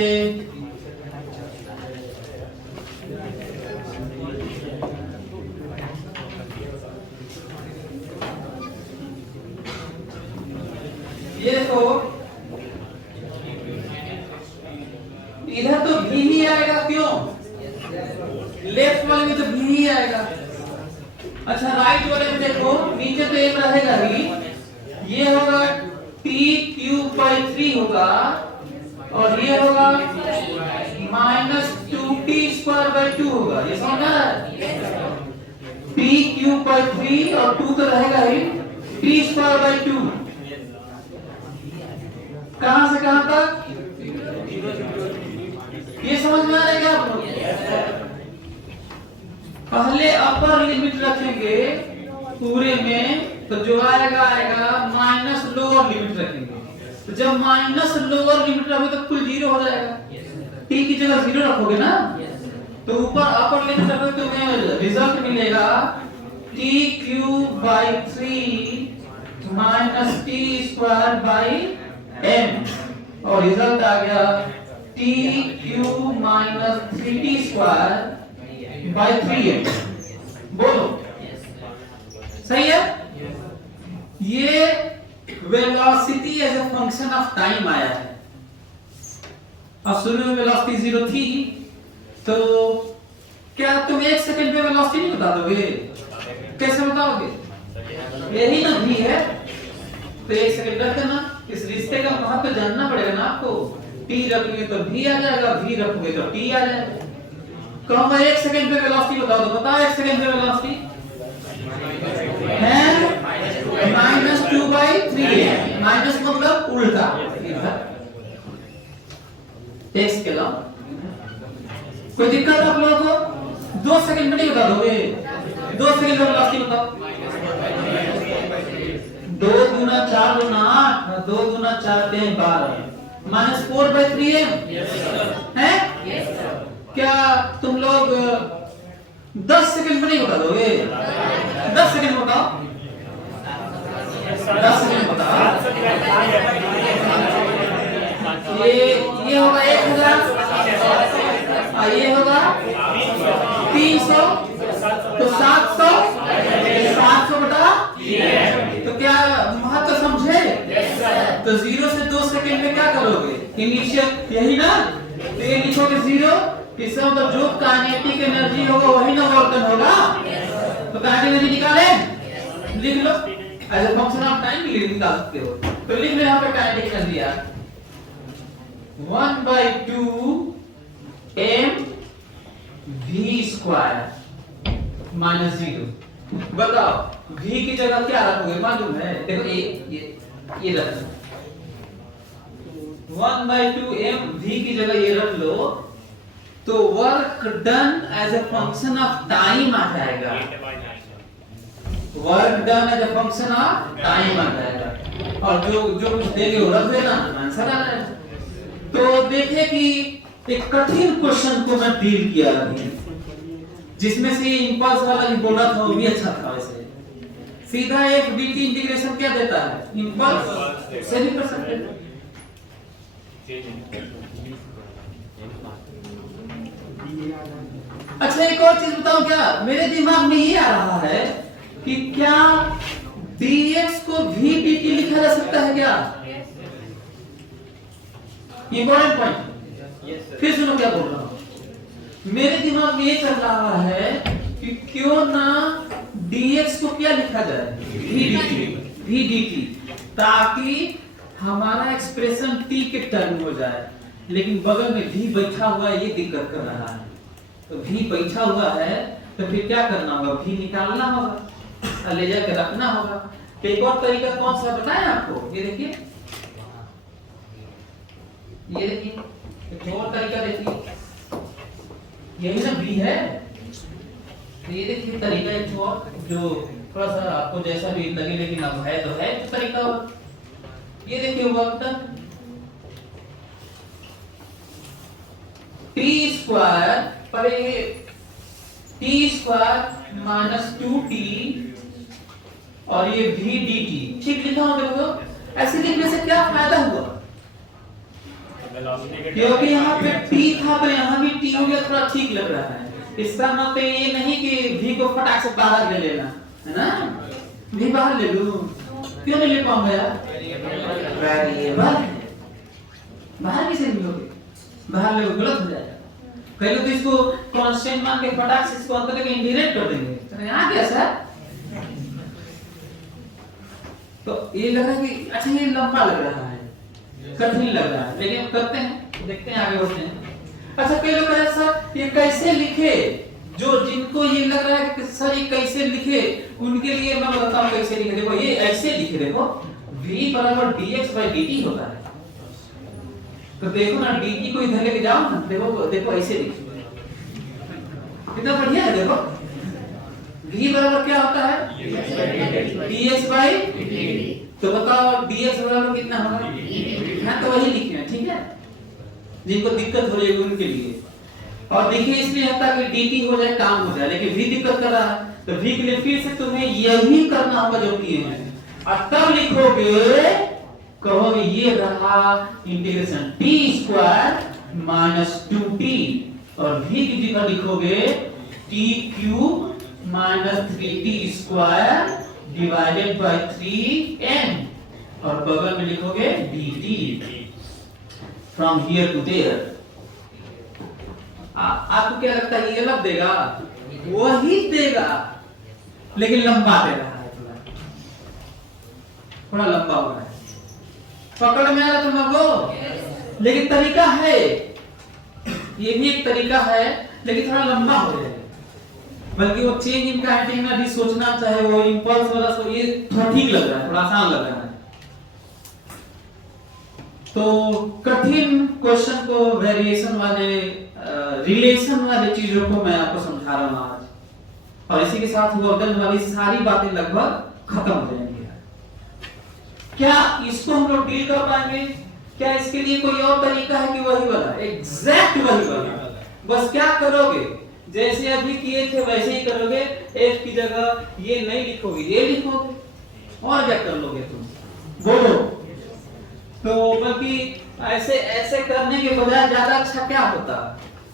ये देखो इधर तो भी ही आएगा, क्यों? लेफ्ट वाले में तो भी ही आएगा। अच्छा राइट वाले में देखो नीचे तो एक रहेगा ही, ये होगा t क्यूब बाई 3 होगा, और ये होगा माइनस 2t स्क्वायर बाई 2 होगा, ये समझ रहा है? t क्यूब बाई 3 और 2 तो रहेगा ही, t स्क्वायर बाई 2 कहां से कहां तक, ये समझ में आ रहा है क्या आप लोग? पहले अपर लिमिट रखेंगे पूरे में, तो जो आएगा आएगा, माइनस लोअर लिमिट रखेंगे, तो जब माइनस लोअर लिमिट रखोगे तो कुल 0 हो जाएगा, t की जगह 0 रखोगे ना, तो ऊपर अपर लिमिट रखोगे तो तुम्हें रिजल्ट मिलेगा t cube by 3 minus t square by m, और रिजल्ट आ गया t cube minus 3t square by 3m। बोलो सही है? ये velocity as a function of time आया है। अब शुरू में वेलोसिटी 0 थी, तो क्या तुम 1 सेकंड में वेलोसिटी नहीं बता दोगे? कैसे बताओगे? यही ना v है, तो 1 सेकंड रख देना। इस रिश्ते का महत्व जानना पड़ेगा ना आपको। t रखोगे तो v आ जाएगा, v रखोगे तो t आ जाएगा। कहूंगा 1 सेकंड में वेलोसिटी बताओ, तो बताओ 1 सेकंड में वेलोसिटी है माइनस 2 बाई 3, माइनस मतलब उल्टा, टेक्स्ट के लाओ। कोई दिक्कत आप लोगों को? 2 सेकंड में नहीं बता दोगे? 2 सेकंड में वेलोसिटी बताओ। 2 गुना 4 गुना 8, 2 गुना 4 10 12, माइनस 4 बाई 3m है। क्या तुम लोग 10 सेकंड में नहीं बता दोगे? 10 सेकंड बताओ, 10 सेकंड बताओ। ये होगा 1000, ये होगा 300, तो 700 बटा, तो क्या महत्व समझे? तो 0 से 2 सेकंड में क्या करोगे? इनिशियल यही ना, तो ये लिखोगे 0, इससे मतलब जो काइनेटिक एनर्जी होगा वही ना वर्क होगा, तो काइनेटिक एनर्जी निकाले, लिख लो as a function of time भी निकाल सकते हो। तो लिख लो यहाँ पे काइनेटिक एनर्जी यार 1/2 m v स्क्वायर माइनस 0। बताओ v की जगह क्या रखोगे? मालूम है, देखो ये रखना 1/2 m v की जगह ये रख लो, तो work done as a function of time आ जाएगा। Work done as a function of time आ जाएगा, और जो कुछ देंगे वो रख देना, आंसर आ जाएगा। तो देखिए कि एक कठिन क्वेश्चन को मैं डील किया अभी, जिसमें से इंपल्स वाला भी बोल रहा था, वो भी अच्छा था। वैसे सीधा एक dt इंटीग्रेशन क्या देता है, इंपल्स से भी कर सकते हैं। अच्छा एक और चीज बताओ, क्या मेरे दिमाग में ये आ रहा है कि क्या dx को v dt लिखा जा सकता है क्या? Important point. फिर सुनो क्या बोल रहा हूं। मेरे दिमाग में ये चल रहा है कि क्यों ना dx को क्या लिखा जाए, v dt, ताकि हमारा एक्सप्रेशन t के टर्म हो जाए। लेकिन बगल में v बैठा हुआ है, ये दिक्कत कर रहा है। तो v बैठा हुआ है तो फिर क्या करना होगा, v निकालना होगा और ले जाकर रखना होगा। तो एक और तरीका कौन सा बताएं आपको, ये देखिए, ये देखिए एक और तरीका देखिए, यही ना v है। तो ये देखिए तरीका एक और, जो थोड़ा सा आपको जैसा भी लगे, लेकिन अब है तो है तो तरीका हो। ये देखिए होगा तक टी स्क्वायर पर टी स्क्वायर माइनस 2t और ये v dt, ठीक लिखा हो देखो। ऐसे लिखने से क्या फायदा हुआ, क्योंकि यहाँ पे t था तो यहाँ भी t हो गया, थोड़ा ठीक लग रहा है। इसका मतलब ये नहीं कि v को फटाक से बाहर ले लेना है ना, v बाहर ले लूं, क्यों नहीं ले पाऊंगा यार, वेरिएबल बाहर कैसे लोगे, बाहर ले गलत हो जाएगा। कई लोग इसको कांस्टेंट मान के फटाक से इसको अंदर लेके इंडिरेक्ट कर देंगे, तो यहाँ क्या सर। तो ये लग रहा है कि अच्छा ये लंबा लग रहा है, कठिन लग रहा है, लेकिन करते हैं, देखते हैं आगे बढ़ते हैं। अच्छा कई लोग कह सर ये कैसे लिखे, जो जिनको ये लग रहा है कि सर ये कैसे लिखे, उनके लिए मैं बताता हूँ कैसे लिखे। देखो ये ऐसे लिखे, देखो v बराबर dx by dt होता है। तो देखो ना dt को इधर लेके जाओ ना, देखो देखो ऐसे लिखो, कितना बढ़िया है। देखो v बराबर क्या होता है, dx by dt। तो बताओ dx बराबर कितना होगा, हाँ तो वही लिखे हैं, ठीक है, जिनको दिक्कत हो जाएगी उनके लिए। और देखिए इसलिए होता है कि dt हो जाए काम हो जाए, लेकिन v दिक्कत कर रहा है, तो v के लिए फिर से तुम्हें यही करना होगा जो किए हैं, और तब लिखोगे, कहोगे ये रहा integration t square minus 2t, और v की जगह लिखोगे t cube minus 3t square divided by 3n, और बगल में लिखोगे dt from here to there. आपको क्या लगता है ये लब देगा, वही देगा, लेकिन लंबा दे रहा है, थोड़ा लंबा हो रहा है, पकड़ में आ रहा तुमको, लेकिन तरीका है, ये भी एक तरीका है, लेकिन थोड़ा लंबा हो जाएगा। बल्कि वो चेंज इन काइनेटिक में भी सोचना चाहे, वो इंपल्स वाला सो ये थोड़ा ठीक लग रहा है, थोड़ा आसान लग रहा है। तो कठिन क्वेश्चन को, वेरिएशन वाले, रिलेशन वाले चीजों को मैं आपको समझा रहा हूं आज, और इसी के साथ वर्डन वाली सारी बातें लगभग खत्म हो जाएंगी। क्या इसको हम लोग डील कर पाएंगे? क्या इसके लिए कोई और तरीका है कि वही वाला, एग्जैक्ट वही वाला? बस क्या करोगे, जैसे अभी किए थे वैसे ही करोगे, f की जगह ये नहीं लिखोगे, ये लिखोगे, और क्या कर लोगे तुम, बोलो। तो बल्कि ऐसे ऐसे करने के बजाय ज्यादा अच्छा क्या होता,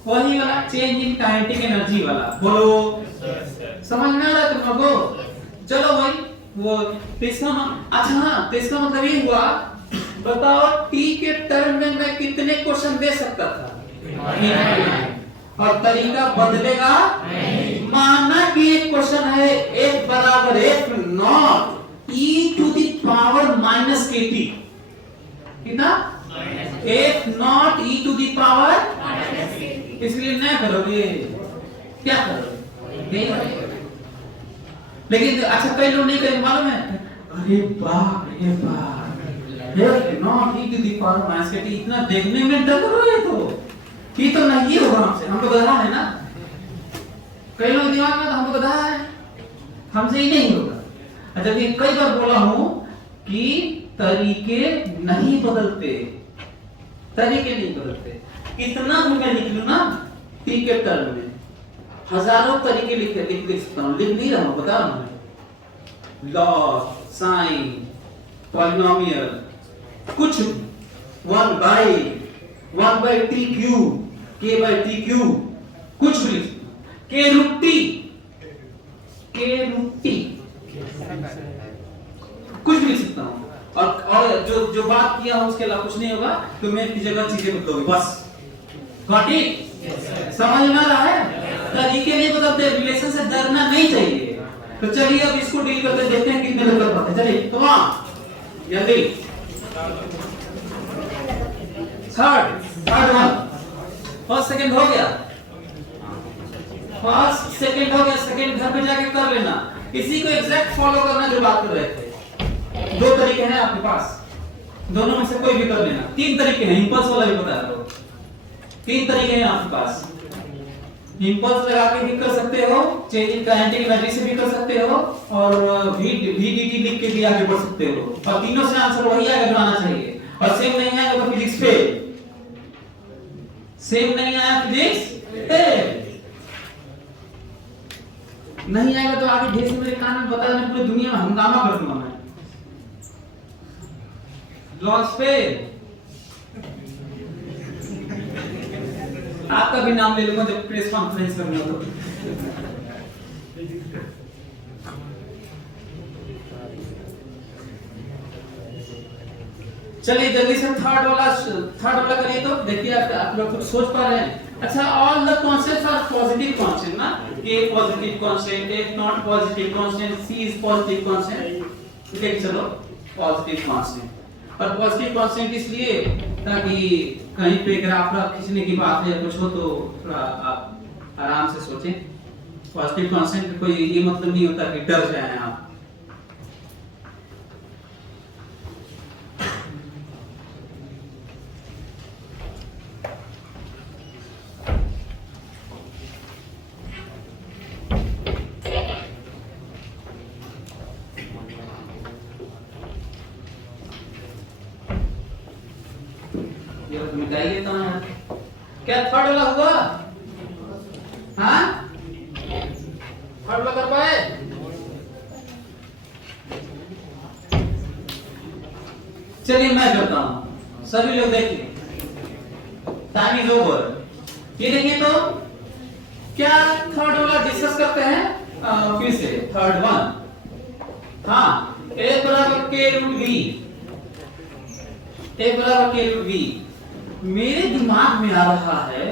वही वाला चेंज इन काइनेटिक एनर्जी वाला, बोलो। समझ में आ रहा है तुमको? चलो भाई वो इसका अच्छा, हाँ तो इसका मतलब ये हुआ, बताओ t के टर्म में मैं कितने क्वेश्चन दे सकता था, और तरीका बदलेगा नहीं। माना कि एक क्वेश्चन है f बराबर f naught e to the power minus kt, कितना, f naught e to the power, इसलिए नहीं करोगे, क्या करोगे, लेकिन अच्छा कई लोग नहीं करेंगे, मालूम है, अरे बाप रे बाप, f naught e to the power minus kt, इतना देखने में डर रहा है, तो ये तो नहीं होगा हमसे, हमको गधा है ना, कई लोग दिमाग में हमको गधा है, हमसे ही नहीं होगा। अच्छा ये कई बार बोला हूं कि तरीके नहीं बदलते, तरीके नहीं बदलते। कितना भी मैं लिख लूं ना टी के टर्म में, हजारों तरीके लिख सकता हूं, लिख नहीं रहा हूं, बता रहा हूं। लॉग, साइन, पॉलिनोमियल, कुछ 1 by t cube, k by t cube, कुछ भी लिख, k रूट t, कुछ भी लिख सकता हूं। और जो बात किया हूं उसके अलावा कुछ नहीं होगा, तो मैं की जगह चीजें बदलोगे बस। Got it? समझ में आ रहा है? तरीके नहीं बदलते, रिलेशन से डरना नहीं चाहिए। तो चलिए अब इसको डील करते, देखते हैं कितने लोग कर पाते हैं। चलिए कम ऑन जल्दी। थर्ड वन, फर्स्ट सेकंड हो गया, फर्स्ट सेकंड हो गया, सेकंड घर पे जाके कर लेना। इसी को एग्जैक्ट फॉलो करना जो बात कर रहे थे। दो तरीके हैं आपके पास, दोनों में से कोई भी कर लेना। तीन तरीके हैं, इंपल्स वाला भी बता रहा हूं। तीन तरीके हैं आपके पास, इंपल्स लगा के भी कर सकते हो, चेंज इन काइनेटिक एनर्जी से भी कर सकते हो, और VDT लिख के भी आगे बढ़ सकते हो। और तीनों से आंसर वही आएगा जो आना चाहिए। और सेम नहीं आएगा तो फिजिक्स फेल, सेम नहीं आया फिजिक्स फेल, नहीं आएगा तो आगे ढेर से मेरे कान में बता देना, पूरी दुनिया में हंगामा कर दूंगा मैं। लॉस फेल, आपका भी नाम ले लूंगा जब प्रेस कॉन्फ्रेंस करनी हो तो। चलिए जल्दी से थर्ड वाला करिए। तो देखिए आप लोग सोच पा रहे हैं। अच्छा, all the constants are positive constant ना, k positive constant, f naught positive constant, c is positive constant. ठीक है, चलो पॉजिटिव कांस्टेंट। और पॉजिटिव कांस्टेंट इसलिए ताकि कहीं पे ग्राफ खींचने की बात है कुछ हो तो थोड़ा आप आराम से सोचें। पॉजिटिव कांस्टेंट कोई ये मतलब नहीं होता कि डर जाए आप। मिटाइए तो यार, क्या थर्ड वाला हुआ? हाँ, थर्ड वाला कर पाए? चलिए मैं करता हूं, सभी लोग देखिए, टाइम इज ओवर। ये देखिए तो क्या थर्ड वाला डिस्कस करते हैं फिर से। थर्ड वन, हाँ, a बराबर k रूट v, a बराबर k रूट v। मेरे दिमाग में आ रहा है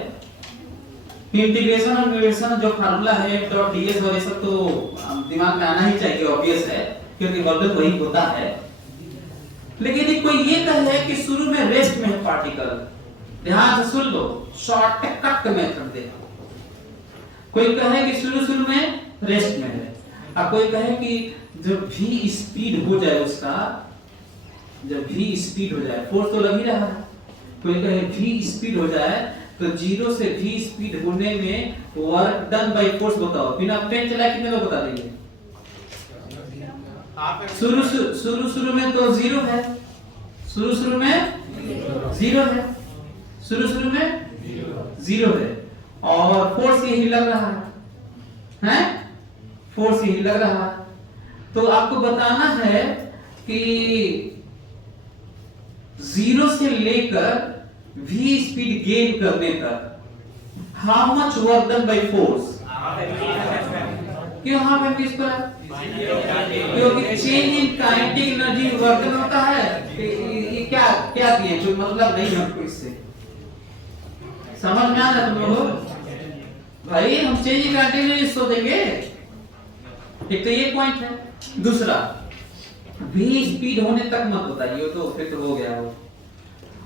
इंटीग्रेशन और न्यूमेरेशन जो फार्मूला है डॉट ds और ये सब तो दिमाग में आना ही चाहिए, ऑब्वियस है क्योंकि वर्धन वही होता है। लेकिन कोई ये कहे कि शुरू में रेस्ट में है पार्टिकल, ध्यान से सुन लो, शॉर्टकट मेथड दे। कोई कहे कि शुरू में रेस्ट में है, और कोई कहे कि जब v स्पीड हो जाए उसका, जब v स्पीड हो जाए, फोर्स तो लग ही रहा है, कोई कहे v स्पीड हो जाए तो 0 से v स्पीड होने में वर्क डन बाय फोर्स बताओ। बिना पेन चलाए कितने लोग बता देंगे? शुरू में तो 0 है, शुरू में 0 है, शुरू में 0 है, और फोर्स यही लग रहा है, फोर्स यही लग रहा है। तो आपको बताना है कि 0 से लेकर v स्पीड गेन करने तक how much work done by force. क्यों हाफ एम स्क्वायर? क्योंकि change in kinetic energy work होता है। ये क्या किए जो मतलब नहीं हमको इससे समझ में आ रहा है तुम लोगों? भाई हम change in kinetic energy so देंगे। एक तो ये पॉइंट है। दूसरा, v स्पीड होने तक मत बताइए, तो फिर तो हो गया वो।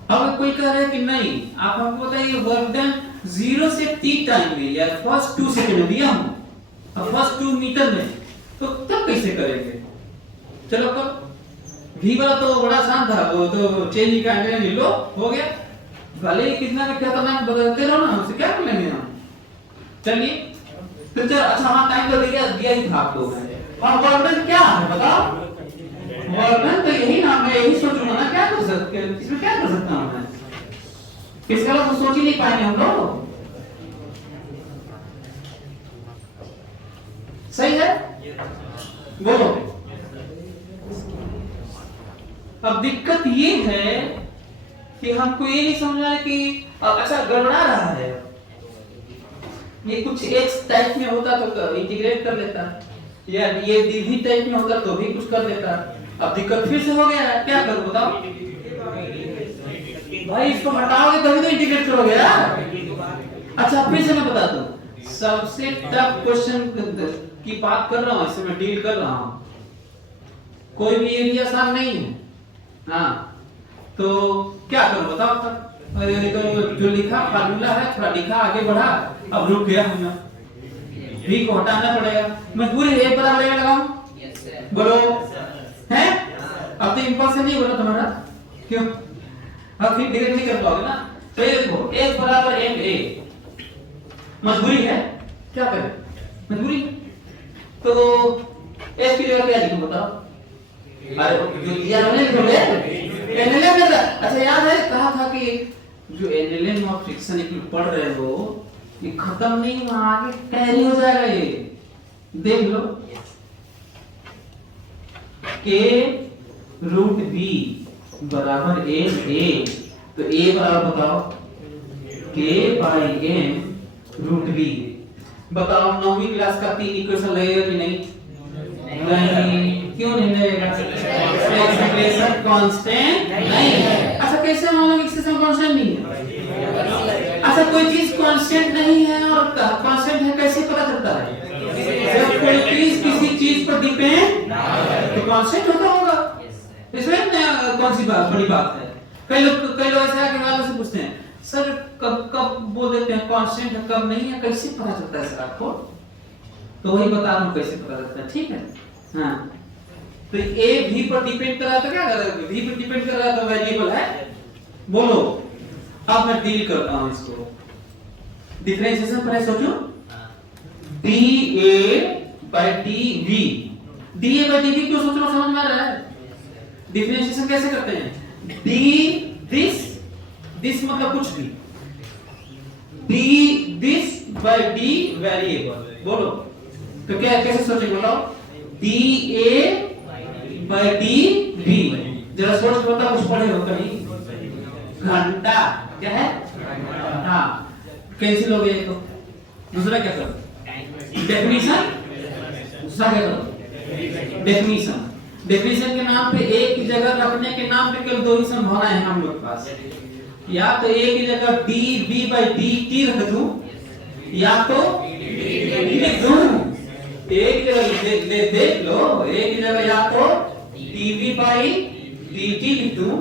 अब कोई कह रहा है कि नहीं, आप हमको बताइए वर्क डन 0 से t टाइम में या फर्स्ट 2 सेकंड में दिया हूं, अब फर्स्ट 2 मीटर में, तो तब कैसे करेंगे? चलो कर v वाला तो बड़ा आसान था, वो तो चेंज का एंगल लो हो गया। भले ही कितना का क्या करना बदलते रहो ना, उससे क्या कर लेंगे हम। चलिए तो चल, अच्छा हाँ टाइम तो दिया ही था आपको। और वर्क डन क्या है बताओ? वर्क डन तो यही ना, मैं यही सोचूंगा ना, क्या कर सकते हैं इसमें, क्या कर सकता हूं मैं? इसका तो सोच ही नहीं पाएंगे हम लोग। सही है, बोलो। अब दिक्कत ये है कि हमको ये नहीं समझना है कि अच्छा गड़बड़ा रहा है, ये कुछ एक्स टाइप में होता तो इंटीग्रेट कर लेता, या ये डीवी टाइप में होता तो भी कुछ कर लेता। अब दिक्कत फिर से हो गया है, क्या करूं बताओ भाई, इसको हटाओगे तभी तो इंटीग्रेट करोगे यार। अच्छा फिर से मैं बता दूं, सबसे टफ क्वेश्चन की बात कर रहा हूं, इससे मैं डील कर रहा हूं, कोई भी ये भी आसान नहीं है। हाँ तो क्या करूं बताओ, तो जो लिखा फार्मूला है थोड़ा लिखा आगे बढ़ा, अब रुक गया हूं मैं, v को हटाना पड़ेगा, मजबूरी है, बराबर में लगाऊं, बोलो हैं। अब तो इंपल्स नहीं बोला तुम्हारा, क्यों? अब फिर डिग्रेड नहीं कर पाओगे ना, तो ये देखो x बराबर ma, मजबूरी है, क्या करें मजबूरी। तो s की जगह क्या लिखूं बताओ, अरे जो दिया हमने लिखोगे एनएलएम में। अच्छा याद है कहा था कि जो एनएलएम ऑफ फ्रिक्शन एक पढ़ रहे हो, ये खत्म नहीं, वहां आगे कैरी हो जाएगा, ये देख लो k रूट b बराबर m a, तो a बराबर बताओ k by m root b। बताओ 9वीं क्लास का 3 इक्वेशन लगेगा कि नहीं? नहीं, क्यों नहीं लगेगा? एक्सप्रेशन कांस्टेंट नहीं है। अच्छा कैसे मालूम एक्सप्रेशन कांस्टेंट नहीं है? अच्छा कोई चीज कांस्टेंट नहीं है और कांस्टेंट है कैसे पता चलता है? जब कोई चीज किसी चीज पर डिपेंड तो कांस्टेंट होता होगा, इसमें कौन सी बात बड़ी बात है। कई लोग ऐसा है कि वालों से पूछते हैं सर कब कब बोल देते हैं कांस्टेंट है कब नहीं है, कैसे पता चलता है सर आपको? तो वही बता रहा हूं कैसे पता चलता है, ठीक है। हाँ तो a v पर डिपेंड कर रहा था, क्या कर रहा है v पर डिपेंड कर रहा था, वेरिएबल है, बोलो। अब मैं डील करता हूं इसको, डिफरेंशिएशन पहले सोचो, dA by dv, dA by dv क्यों सोच रहा, समझ में आ रहा है? डिफरेंशिएशन कैसे करते हैं, d दिस मतलब कुछ भी, d this by d variable, बोलो। तो क्या कैसे सोचेंगे बताओ, dA by dv, जरा सोच के बताओ, कुछ पढ़े हो कहीं? घंटा क्या है? हाँ कैंसिल हो गया, तो दूसरा क्या करो, डेफिनेशन, दूसरा क्या करो डेफिनेशन। डेफिनेशन के नाम पे एक की जगह रखने के नाम पे केवल दो ही संभावनाएं हैं हम लोग के पास, या तो एक की जगह dv by dt रख दूं, या तो लिख दूं, एक जगह देख लो, एक की जगह या तो dv by dt लिख दूं,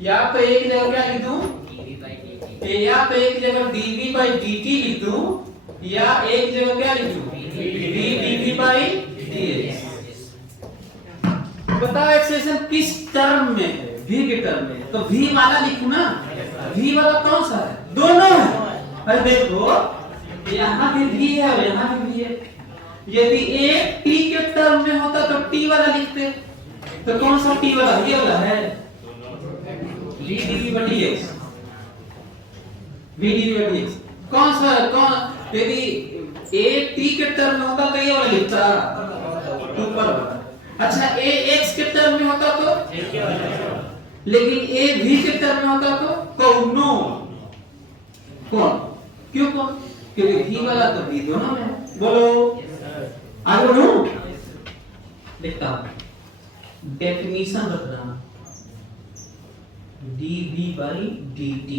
या तो एक जगह क्या लिख दूं, या तो एक जगह dv by dt लिख दूं, या एक जगह क्या लिख दूं, dv by dx। बताओ एक्सप्रेशन किस टर्म में है, v के टर्म में, तो v वाला लिखूं ना, v वाला कौन सा है, दोनों है। अरे देखो यहाँ भी v है और यहाँ भी v है, यदि एक t के टर्म में होता तो t वाला लिखते, तो कौन सा t वाला, ये वाला है dv by dx, dv by dx कौन सा, कौन, यदि a t के टर्म में होता तो ये वाला लिखता ऊपर वाला। अच्छा a x के टर्म में होता तो, लेकिन a v के टर्म में होता तो कौनो, कौन, क्यों कौन, क्योंकि v वाला तो v दोनों में है, बोलो आगे बढ़ूं, लिखता हूं डेफिनेशन रख रहा हूं, dv by dt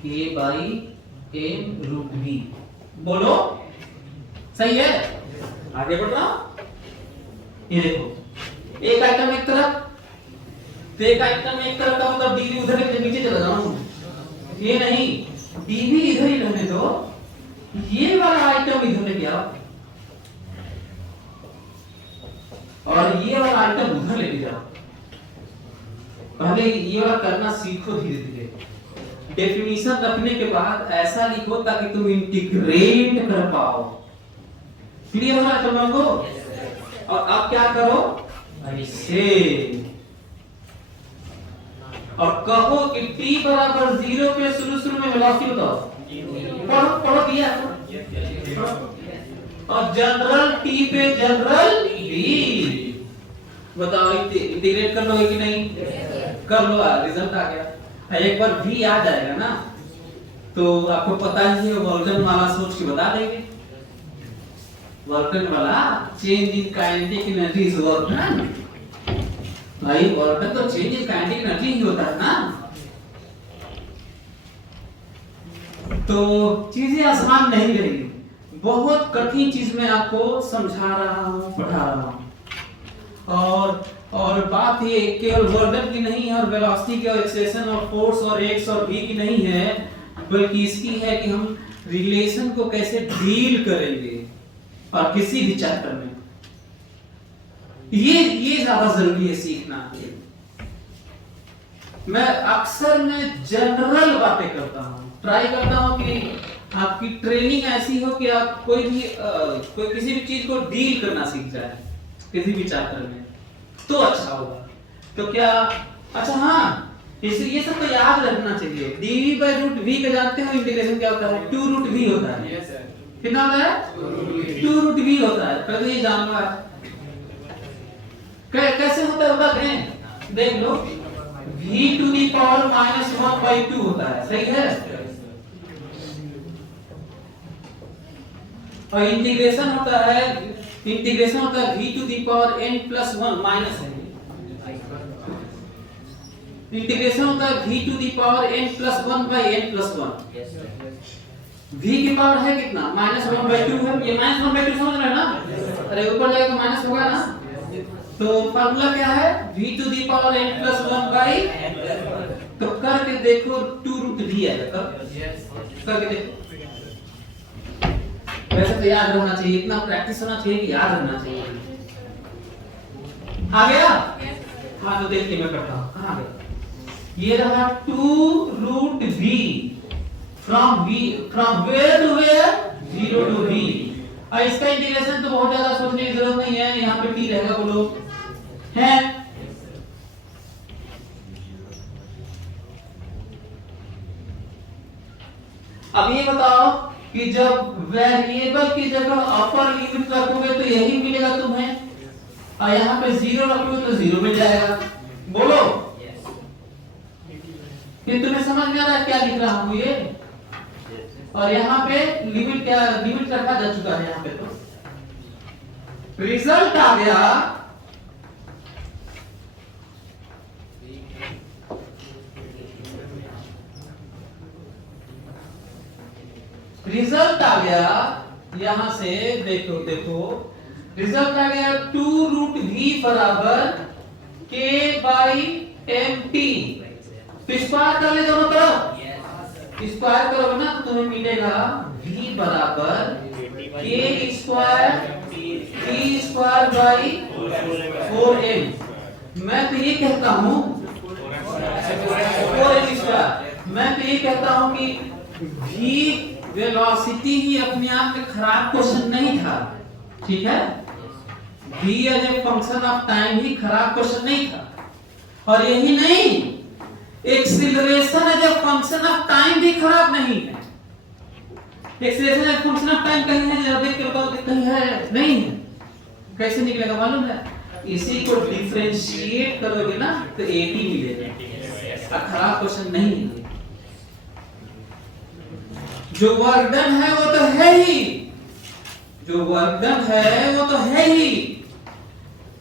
k by m root v, बोलो सही है। आगे बढ़ रहा हूं, ये देखो एक आइटम एक तरफ, तो एक आइटम एक तरफ का मतलब dv उधर के नीचे चला जाऊं, ये नहीं, dv इधर ही रहने दो, ये वाला आइटम इधर लेके आओ और ये वाला आइटम उधर लेके जाओ। पहले ये वाला करना सीखो धीरे धीरे, डेफिनेशन रखने के बाद ऐसा लिखो ताकि तुम इंटीग्रेट कर पाओ। क्लियर हो रहा है तुम लोगों को? और अब क्या करो ऐसे, और कहो कि t बराबर 0 पे शुरू में वेलोसिटी बताओ, पढ़ो दिया है। और जनरल t पे जनरल v बताओ, इंटीग्रेट कर लोगे कि नहीं? कर लो, रिजल्ट आ गया। एक बार v आ जाएगा ना तो आपको पता ही है, वर्गन वाला सोच के बता देंगे। वर्गन वाला change in kinetic energy is वर्गन, भाई वर्गन तो चेंज इन काइनेटिक एनर्जी ही होता है ना। तो चीजें आसान नहीं रहेगी, बहुत कठिन चीज में आपको समझा रहा हूँ, पढ़ा रहा हूँ। और बात ये केवल वर्गन की नहीं है, और वेलोसिटी की और एक्सेलरेशन और फोर्स और एक्स और v की नहीं है, बल्कि इसकी है कि हम रिलेशन को कैसे डील करेंगे और किसी भी चैप्टर में। ये ज्यादा जरूरी है सीखना। मैं अक्सर में जनरल बातें करता हूँ, ट्राई करता हूँ कि आपकी ट्रेनिंग ऐसी हो कि आप कोई किसी भी चीज को डील करना सीख जाए किसी भी चैप्टर में, तो अच्छा होगा। तो क्या, अच्छा हाँ, इसे ये सब तो याद रखना चाहिए। dv by root v का जानते हो इंटीग्रेशन क्या होता है? 2 root v होता है। कितना होता है? 2 root v होता है। पहले ये जान लो। कैसे होता है बता दें, देख लो, v to the power -1/2 होता है, सही है। और इंटीग्रेशन होता है v to the power n+1 minus है। इंटीग्रेशन होता है v to the power n+1/n+1। v की पावर है कितना? -1/2 है। ये -1/2 समझ रहे हैं ना? अरे ऊपर जाएगा तो माइनस होगा ना। तो फार्मूला क्या है? v to the power n+1/n। तो करके देखो 2 root v आएगा। करके देखो। वैसे तो याद रहना चाहिए, इतना प्रैक्टिस होना चाहिए कि याद रहना चाहिए। आ गया? हाँ तो देखिए मैं करता हूँ। कहाँ गया? ये रहा 2 root v from where to where? 0 to v। और इसका इंटीग्रेशन तो बहुत ज्यादा सोचने की जरूरत नहीं है, यहाँ पे t रहेगा, बोलो है। अब ये बताओ कि जब वेरिएबल की जगह अपर लिमिट रखोगे तो यही मिलेगा तुम्हें, और यहाँ पे 0 रखोगे तो 0 मिल जाएगा। बोलो ये तुम्हें समझ में आ रहा है क्या लिख रहा हूँ ये? और यहाँ पे लिमिट रखा जा चुका है। यहाँ पे तो रिजल्ट आ गया यहां से, देखो रिजल्ट आ गया 2 root v बराबर k by mt। तो स्क्वायर कर ले दोनों तरफ, स्क्वायर करोगे ना तो तुम्हें मिलेगा v बराबर k square t square by 4m। मैं तो ये कहता हूँ 4m स्क्वायर। मैं तो ये कहता हूँ कि v वेलोसिटी ही अपने आप में खराब क्वेश्चन नहीं था, ठीक है। v as a function of time ही खराब क्वेश्चन नहीं था। और यही नहीं, acceleration as a function of time भी खराब नहीं है। Acceleration as a function of time कहीं है, जरा देख के बताओ कि कहीं है? नहीं है। कैसे निकलेगा मालूम है? इसी को डिफरेंशिएट करोगे ना तो 80 मिलेगा। खराब क्वेश्चन नहीं है। जो वर्क डन है वो तो है ही,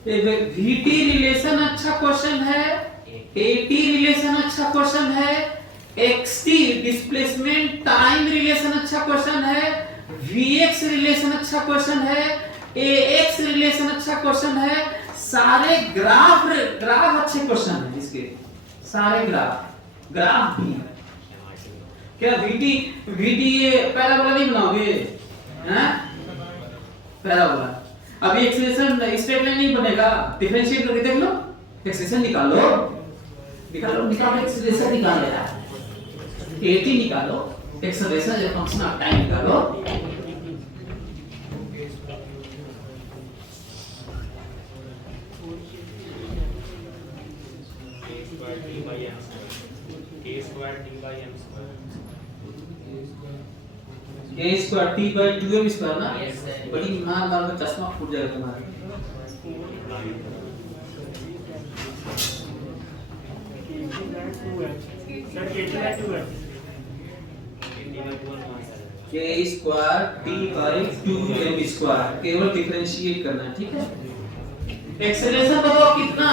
VT रिलेशन अच्छा क्वेश्चन है, AT रिलेशन अच्छा क्वेश्चन है, XT डिस्प्लेसमेंट टाइम रिलेशन अच्छा क्वेश्चन है, VX रिलेशन अच्छा क्वेश्चन है, AX रिलेशन अच्छा क्वेश्चन है। सारे ग्राफ अच्छे क्वेश्चन है इसके, सारे ग्राफ भी। क्या VT ये पैराबोला नहीं बनाओगे? हैं? पैराबोला। अब ये एक्सेलेरेशन स्ट्रेट लाइन नहीं बनेगा, डिफरेंशिएट करके देख लो, एक्सेलेरेशन निकालो, एक्सेलेरेशन निकाल लेना, AT निकालो, एक्सेलेरेशन जो फंक्शन ऑफ टाइम निकालो। a square t by 2m square ना। Yes, sir. बड़ी मार मार के चश्मा फूट जाएगा तुम्हारा। k square t by 2m square केवल डिफरेंशिएट करना है, ठीक है। एक्सेलरेशन बताओ कितना,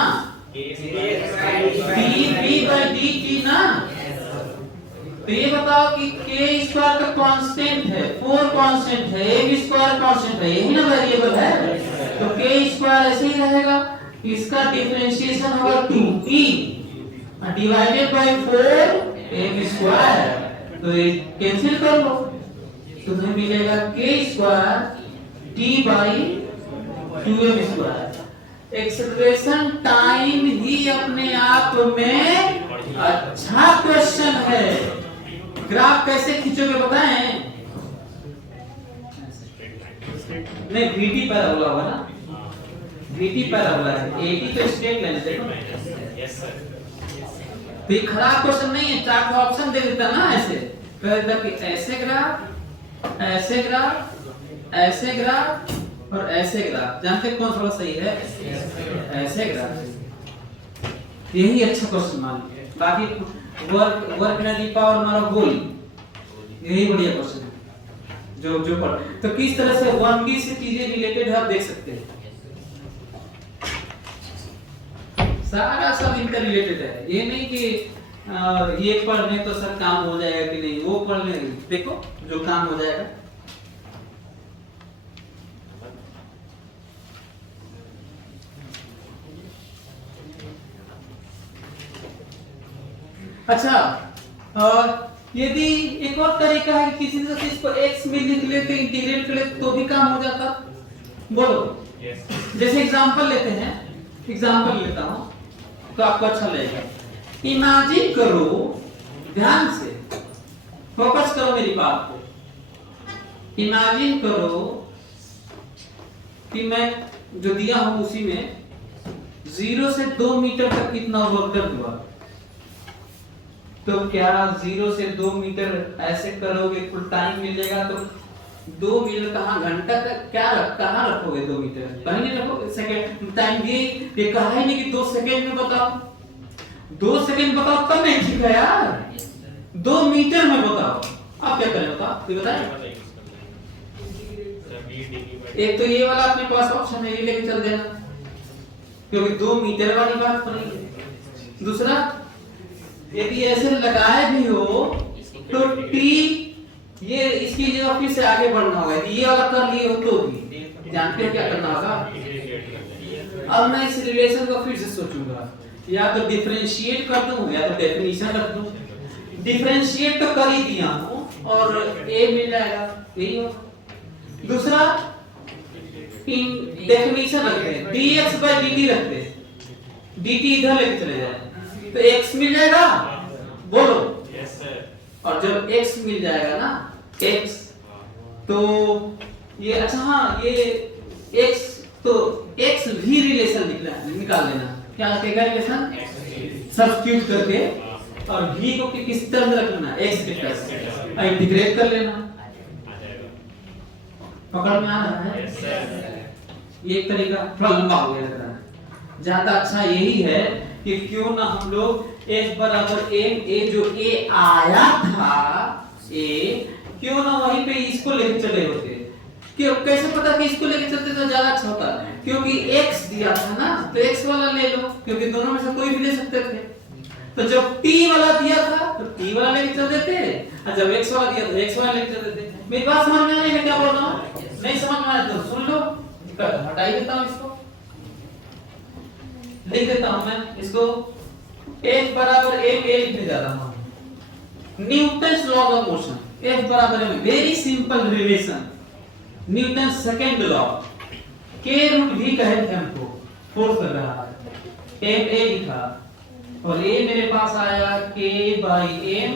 dv बाई dt ना। तो ये बताओ कि k स्क्वायर का कांस्टेंट है, 4 कांस्टेंट है, a स्क्वायर कांस्टेंट है, यही ना वेरिएबल है। तो k स्क्वायर ऐसे ही रहेगा, इसका डिफरेंशिएशन होगा 2t divided by 4 a square. तो ये कैंसिल कर लो, तो तुम्हें मिलेगा k square t by 2m square. Acceleration time ही अपने आप में अच्छा क्वेश्चन है। ग्राफ कैसे खींचोगे बताएं? नहीं, vt पैराबोला होगा ना, vt पैराबोला है, at तो स्ट्रेट लाइन है, देखो। Yes sir. तो ये खराब क्वेश्चन नहीं है, चार ऑप्शन दे देता ना, ऐसे कह देता कि ऐसे ग्राफ, ऐसे ग्राफ, ऐसे ग्राफ और ऐसे ग्राफ। जानते हैं कौन सा सही है? ऐसे ग्राफ। यही अच्छा क्वेश्चन मान, बाकी वर्क एनर्जी पावर मारो गोल, यही बढ़िया क्वेश्चन है जो पढ़। तो किस तरह से 1D से चीजें रिलेटेड है आप देख सकते हैं, सारा सब इंटर रिलेटेड है। ये नहीं कि ये पढ़ लें तो सर काम हो जाएगा कि नहीं, वो पढ़ लें, देखो जो काम हो जाएगा। अच्छा, और यदि एक और तरीका है किसी से चीज को x में लिख लेते, इंटीग्रेट कर लेते तो भी काम हो जाता। बोलो। जैसे एग्जांपल लेते हैं, एग्जांपल लेता हूं तो आपको अच्छा लगेगा। इमेजिन करो, ध्यान से फोकस करो मेरी बात को। इमेजिन करो कि मैं जो दिया हूं उसी में 0 से 2 मीटर तक कितना वर्क कर दूंगा। तो क्या 0 से 2 मीटर ऐसे करोगे फुल टाइम मिल जाएगा? तो 2 मीटर कहाँ, घंटा तक क्या कहाँ रखोगे? 2 मीटर कहीं नहीं रखोगे। सेकंड टाइम ये कहा ही नहीं कि 2 सेकंड में बताओ, 2 सेकंड बताओ तब नहीं, ठीक है यार, 2 मीटर में बताओ। आप क्या करें बताओ, ये बताएं। एक तो ये वाला अपने पास ऑप्शन है, ये लेके चल देना, क्योंकि 2 मीटर वाली बात तो नहीं है। दूसरा, यदि ऐसे लगाए भी हो तो t ये इसकी जगह फिर से आगे बढ़ना होगा। ये वाला कर लिए हो तो भी जानते हैं क्या करना होगा। अब मैं इस रिलेशन को फिर से सोचूंगा, या तो डिफरेंशिएट कर दूं या तो डेफिनेशन रख दूं। डिफरेंशिएट तो कर ही दिया हूं और a मिल जाएगा, यही होगा। दूसरा, डेफिनेशन रखते हैं, dx by dt रखते हैं, dt इधर लेके चले जाए तो x मिल जाएगा। बोलो। Yes sir. और जब x मिल जाएगा ना, x, तो ये अच्छा, हाँ ये x, तो x भी रिलेशन निकाल लेना। क्या आएगा रिलेशन? सब्स्टिट्यूट करके और v को किस तरह रख लेना, x के तरफ इंटीग्रेट कर लेना। पकड़ में आ रहा है? Yes sir. ये एक तरीका, थोड़ा लंबा हो गया लग रहा है। ज्यादा अच्छा यही है कि क्यों ना हम लोग F बराबर m, a जो a आया था a, क्यों ना वहीं पे इसको लेके चले होते। क्यों, कैसे पता कि इसको लेके चलते तो ज्यादा अच्छा होता? क्योंकि x दिया था ना, तो x वाला ले लो, क्योंकि दोनों में से कोई भी ले सकते थे। तो जब t वाला दिया था तो t वाला लेके चल देते, और जब x वाला दिया तो x वाला लेके चल देते। मेरी बात समझ में आ रही है क्या बोल रहा हूँ? नहीं समझ में आया तो सुन लो, हटाई देता हूँ इसको, लिख देता हूं मैं इसको। F बराबर m, a लिखने जा रहा हूं। Newton's law of motion, F बराबर m, very simple relation, Newton second law. k root v कहे थे हमको, फोर्स कर रहा है, m a लिखा और a मेरे पास आया k by m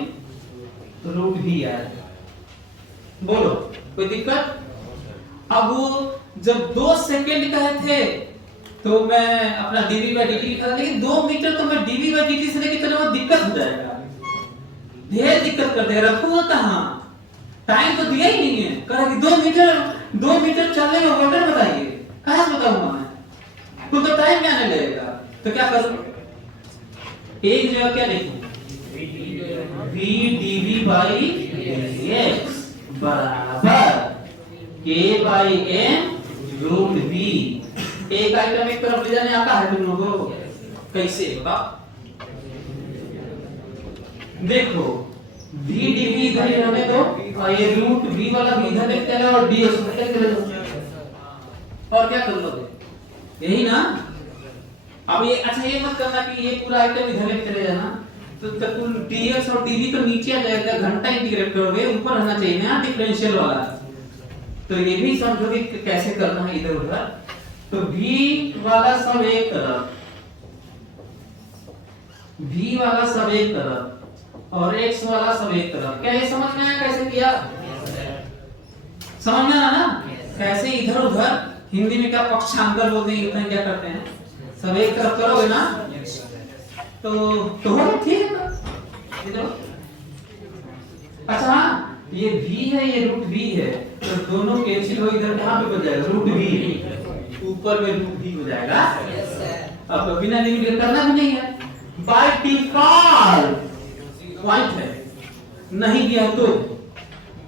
root v आया। बोलो कोई दिक्कत? अब वो जब 2 सेकंड कहे थे तो मैं अपना dv by dt लिखा था, लेकिन 2 मीटर तो मैं dv by dt से लेके चलूंगा, दिक्कत हो जाएगा, ढेर दिक्कत कर देगा। रखूंगा कहां? टाइम तो दिया ही नहीं है, कहा कि 2 मीटर चलने में वोल्टेज बताइए, कहाँ से बताऊंगा मैं, कुल तो टाइम क्या नहीं लगेगा। तो क्या करूं, एक जगह क्या लिखूं, v dv by dx बराबर k by m root v। एक आइटम एक तरफ ले जाने आता है तुम लोगों को, कैसे बताओ। देखो v dv इधर ही रहने दो और ये रूट v वाला भी इधर लेके चलो और ds को लेके चलो, और क्या कर लोगे, यही ना। अब ये अच्छा ये मत करना कि ये पूरा आइटम इधर लेके चले जाना, तो कुल dx और dv तो नीचे आ जाएगा, घंटा इंटीग्रेट करोगे, ऊपर रहना चाहिए ना डिफरेंशियल वाला। तो ये भी समझोगे कि कैसे करना है इधर उधर। तो v वाला सब एक तरफ, v वाला सब एक तरफ और x वाला सब एक तरफ। क्या ये समझ में आया कैसे किया, समझ में आया ना, कैसे इधर उधर, हिंदी में क्या पक्षांतर बोलते हैं, इतना क्या करते हैं, सब एक तरफ करोगे ना तो हो ठीक है। इधर अच्छा हाँ, ये v है ये रूट v है, तो दोनों कैंसिल हो, इधर कहां पे बच जाएगा रूट v, ऊपर में रूट v हो जाएगा। अब बिना लिमिट करना भी नहीं है, बाय डिफॉल्ट पॉइंट है, नहीं दिया तो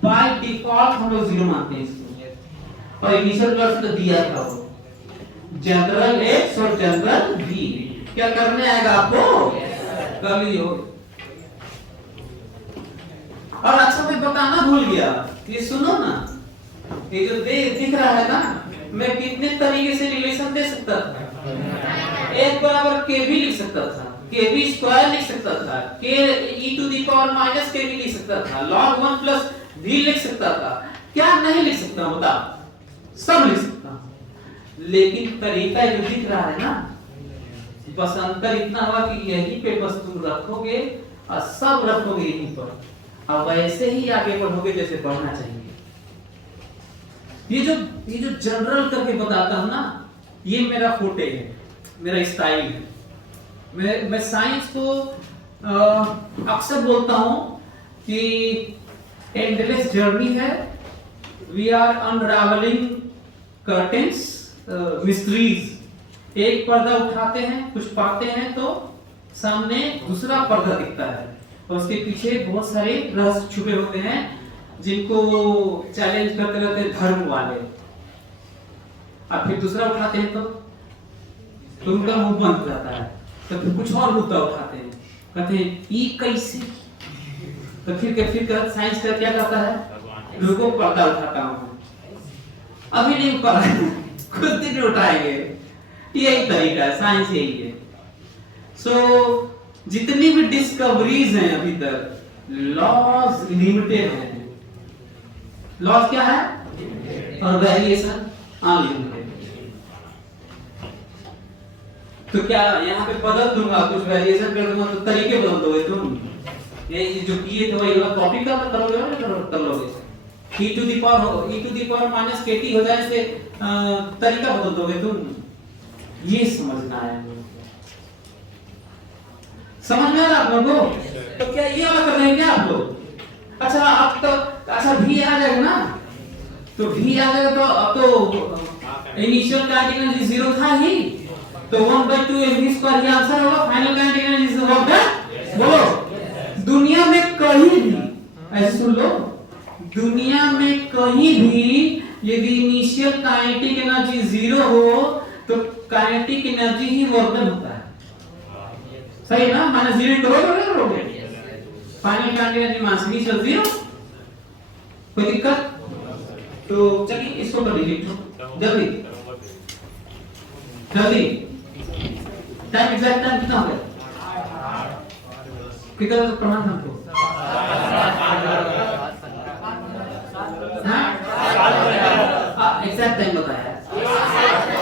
बाय डिफॉल्ट हम लोग 0 मानते हैं इसको, और इनिशियल क्लास तो दिया था वो जनरल x और जनरल v। क्या करने आएगा आपको, कर लियो। और अच्छा मैं बताना भूल गया, ये सुनो ना, ये जो दिख रहा है ना, मैं कितने तरीके से रिलेशन दे सकता था, एक बराबर k भी लिख सकता था, k भी स्क्वायर लिख सकता था, k e to the power minus k भी लिख सकता था, log 1 प्लस v लिख सकता था, क्या नहीं लिख सकता बता, सब लिख सकता। लेकिन तरीका जो दिख रहा है ना, बस अंतर इतना हुआ कि यहीं पे बस तुम रखोगे और सब रखोगे यहीं पर, अब ऐसे ही आगे बढ़ोगे जैसे बढ़ना चाहिए। ये जो जनरल करके बताता हूं ना, ये मेरा फोटे है, मेरा स्टाइल है। मैं साइंस को अक्सर बोलता हूं कि एंडलेस जर्नी है, we are unravelling curtains, mysteries. एक पर्दा उठाते हैं, कुछ पाते हैं तो सामने दूसरा पर्दा दिखता है, और उसके पीछे बहुत सारे रहस्य छुपे होते हैं जिनको चैलेंज करते रहते हैं धर्म वाले। अब फिर दूसरा उठाते हैं तो उनका मुंह बंद हो जाता है, तो फिर कुछ और मुद्दा उठाते हैं, कहते हैं ये कैसे, तो फिर साइंस का क्या करता है, लोगों पर्दा उठाता हूं, अभी नहीं पड़ा कुछ दिन उठाएंगे, यही तरीका है, साइंस यही है। सो जितनी भी डिस्कवरीज हैं अभी तक, लॉज लिमिटेड है। लॉज क्या है, और वेरिएशन अनलिमिटेड। तो क्या यहाँ पे बदल दूंगा, कुछ वेरिएशन कर दूंगा तो तरीके बदल दोगे तुम, ये जो किए थे वही कॉपी करोगे ना, कर लोगे। e to the power minus kt हो जाए से तरीका बदल दोगे तुम, ये समझना है। समझ में आ रहा आप लोगों को? तो क्या ये वाला कर रहे हैं क्या आप लोग? अच्छा अब तो अच्छा v आ जाएगा ना, तो v आ जाएगा तो अब तो इनिशियल काइनेटिक एनर्जी 0 था ही, तो 1/2 mv स्क्वायर ये आंसर होगा। फाइनल काइनेटिक एनर्जी व्हाट है, बोलो। दुनिया में कहीं भी ऐसे सुन लो, दुनिया में कहीं भी यदि इनिशियल काइनेटिक एनर्जी 0 हो तो काइनेटिक एनर्जी ही वर्धन होता है, सही ना, माइनस 0 करोगे, final kinetic energy minus initial 0, कोई दिक्कत? तो चलिए इसको कर लीजिए जल्दी जल्दी। टाइम एग्जैक्ट टाइम कितना हो गया, कितना प्रमाण हमको एग्जैक्ट टाइम बताया,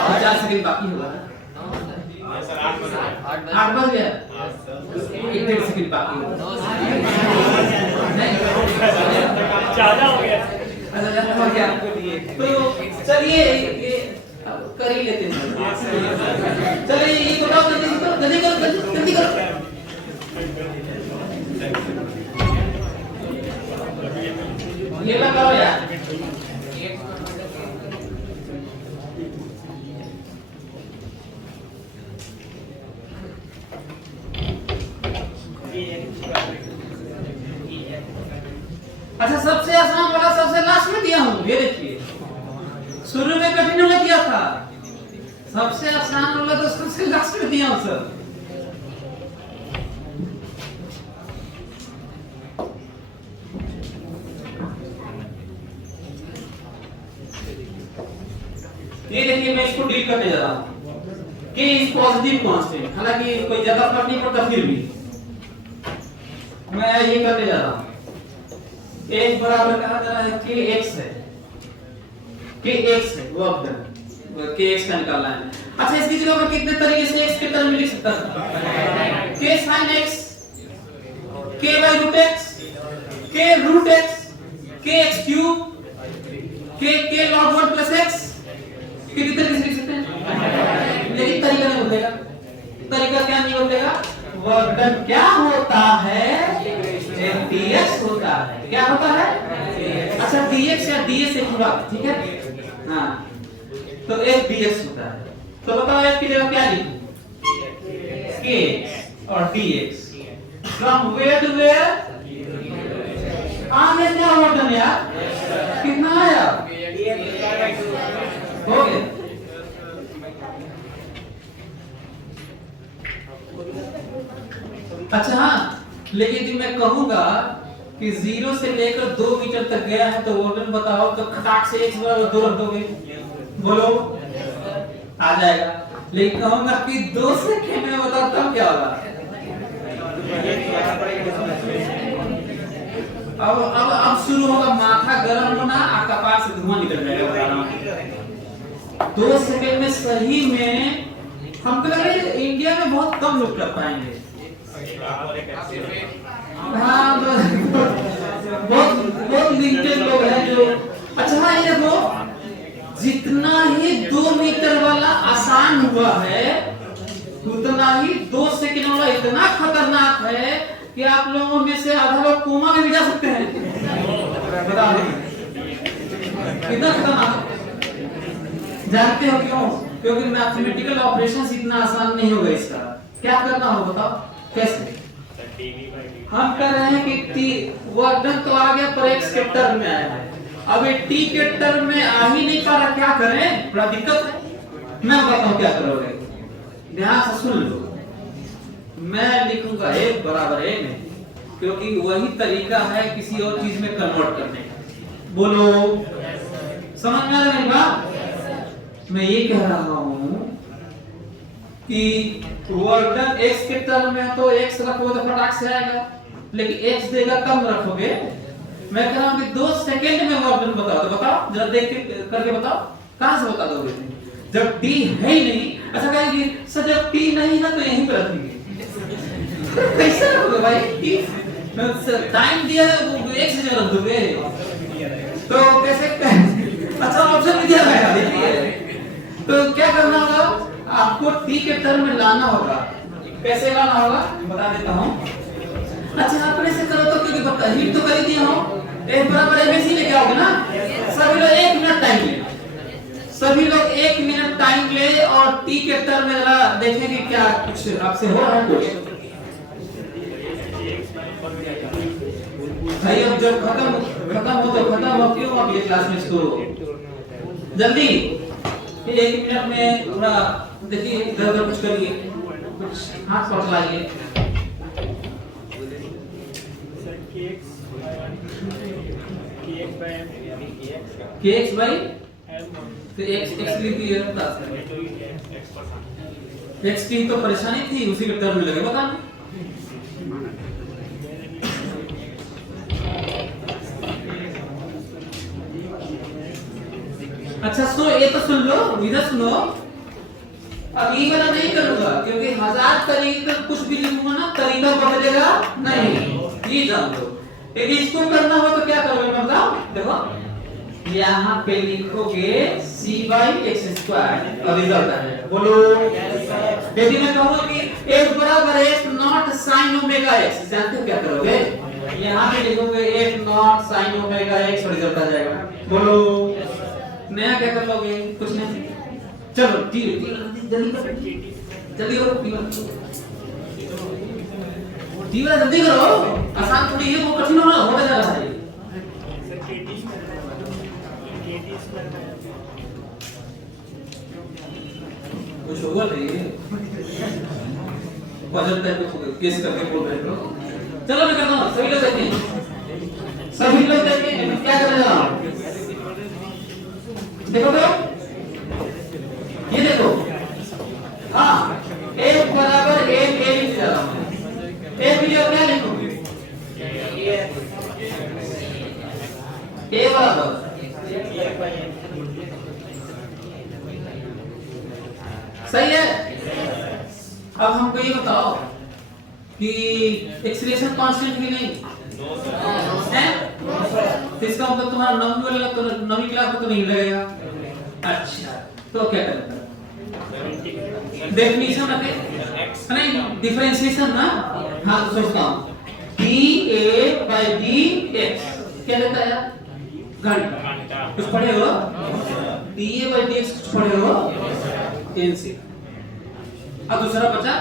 50 सेकंड बाकी होगा, 8 बज गया, 1 सेकंड बाकी होगा, ज्यादा हो गया। तो चलिए ये कर ही लेते हैं, चलिए ये बताओ जल्दी करो। ये लगाओ यार। अच्छा सबसे आसान वाला सबसे लास्ट में दिया हूं, ये देखिए शुरू में कठिन वाला दिया था, सबसे आसान वाला तो सबसे लास्ट में दिया हूं सर। ये देखिए मैं इसको डील करने जा रहा हूं कि इस पॉजिटिव कांस्टेंट, हालांकि कोई ज्यादा फर्क नहीं पड़ता, फिर भी मैं ये करने जा रहा हूं। एक बराबर कहा जा रहा है कि x है, कि x है वो अब कि x का निकालना है। अच्छा इसकी जगह पर कितने तरीके से x के टर्म में लिख सकता हूं? k sin x, k by root x, k root x, k x cube, k log 1 plus x, कितने तरीके से लिख सकते हैं? लेकिन तरीका नहीं बदलेगा। तरीका क्या नहीं बदलेगा? वर्क डन क्या होता है? dx होता है। क्या होता है? अच्छा dx या ds एक ही बात, ठीक है? हाँ तो f dx होता है। तो बताओ f की जगह क्या लिखूं? kx और dx from where to where? आगे क्या हुआ डन यार? कितना आया? हो गया। अच्छा हाँ, लेकिन मैं कहूंगा कि 0 से लेकर 2 मीटर तक गया है तो वोल्टन बताओ, तो खटाक से x बराबर 2 रख दोगे, बोलो आ जाएगा। लेकिन कहूंगा कि 2 सेकंड में बताओ तब क्या होगा? अब शुरू होगा माथा गर्म होना, आपका कपार से धुआं निकल जाएगा। 2 सेकंड में सही में हमको लग रहा है इंडिया में बहुत कम लोग कर पाएंगे। हाँ बहुत लिमिटेड लोग हैं जो। अच्छा हाँ ये देखो, जितना ही 2 मीटर वाला आसान हुआ है उतना ही 2 सेकंड वाला इतना खतरनाक है कि आप लोगों में से आधा लोग कोमा में भी जा सकते हैं। बता कितना खतरनाक, जानते हो क्यों? क्योंकि मैथमेटिकल ऑपरेशंस इतना आसान नहीं होगा। इसका क्या करना होगा बताओ कैसे? हम कर रहे हैं कि t वर्क डन तो आ गया पर x के टर्म में आया है, अब ये t के टर्म में आ ही नहीं पा रहा, क्या करें? बड़ा दिक्कत है। मैं बताता हूं क्या करोगे, ध्यान से सुन लो। मैं लिखूंगा a बराबर a में, क्योंकि वही तरीका है किसी और चीज में कन्वर्ट करने का। बोलो समझ में आ रहा है मेरी बात? मैं ये कह रहा हूं कि वर्क डन x के टर्म में तो x रखोगे तो फटाक से आएगा, लेकिन x देगा कम रखोगे। मैं कह रहा हूं कि 2 सेकंड में वर्क डन बताओ, तो बताओ जरा देख के करके बताओ, कहां से बता दोगे जब t है ही नहीं? अच्छा कहेंगे सर जब t नहीं है तो यहीं पर रखेंगे। कैसे रखोगे भाई? t टाइम दिया है वो x से रख दोगे तो कैसे? अच्छा ऑप्शन भी दिया है, देखिए तो क्या करना होगा? आपको t के टर्म में लाना होगा। कैसे लाना होगा बता देता हूं। अच्छा आप ऐसे करो तो, क्योंकि बता हिट तो कर ही दिया हूं, एक बराबर abc लेके आओगे ना। सभी लोग 1 मिनट टाइम ले, सभी लोग 1 मिनट टाइम ले और t के टर्म में जरा देखें कि क्या कुछ आपसे हो रहा है कुछ। भाई अब जब खत्म हो तो खत्म हो, क्यों अब ये क्लास में इसको जल्दी 1 मिनट में पूरा देखिए, इधर कुछ करिए, कुछ हाथ पकड़ लाइए। kx by तो x लिख दिया x की तो परेशानी थी, उसी के टर्म में लगे बताना। अच्छा सुनो, ये तो सुन लो, इधर सुनो। अब ये वाला नहीं करूंगा क्योंकि 1000 तरीके कुछ भी लिखूंगा ना तरीका बदलेगा नहीं, ये जान लो। यदि इसको करना हो तो क्या करोगे मैं बताऊं? देखो यहाँ पे लिखोगे c by x स्क्वायर और रिजल्ट आएगा। बोलो यदि मैं कहूं कि x बराबर x naught sin omega x, जानते हो क्या करोगे? यहाँ पे लिखोगे f naught sin omega x result आ जाएगा। बोलो नया क्या कर लोगे? कुछ नहीं। चलो जल्दी करो जल्दी करो, आसान थोड़ी है, वो कठिन होने जा रहा है। कुछ होगा नहीं, पजल टाइप का केस करके बोल रहे हो। चलो मैं करता हूँ, सभी लोग देखिए, मैं क्या करने जा रहा हूँ। देखो तो ये देखो, हाँ f बराबर m a लिख जा रहा हूँ। f की जगह क्या लिखोगे? a बराबर सही है। अब हमको ये बताओ कि एक्सीलरेशन कांस्टेंट है नहीं? है? तो इसका मतलब तुम्हारा नवीं क्लास में तो नहीं लगेगा। अच्छा तो क्या करें? डेफिनेशन रखे नहीं, डिफरेंशिएशन ना। हाँ तो सोचता हूँ dA/dx क्या देता है यार? घंटा। कुछ पढ़े हो? dA/dx कुछ पढ़े हो? एनसी। अब दूसरा बचा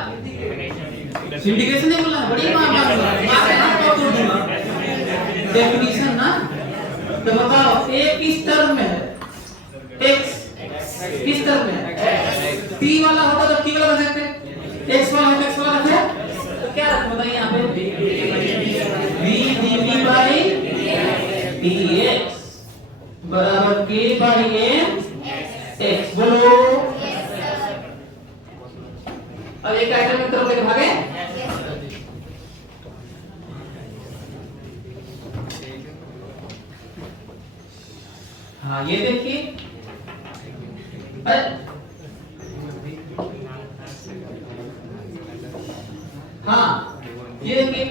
इंटीग्रेशन नहीं बोलना, बड़ी बात है। डेफिनेशन ना, तो बताओ a किस टर्म में है? x किस टर्म में है? t वाला होता तो t वाला रख सकते, x वाला है तो x वाला रखे, तो क्या रख बताइए यहाँ पे v dv/dx बराबर k/m x। बोलो अब एक आइटम की तरफ लेके भागे। हाँ ये देखिए, हाँ ये देखिए,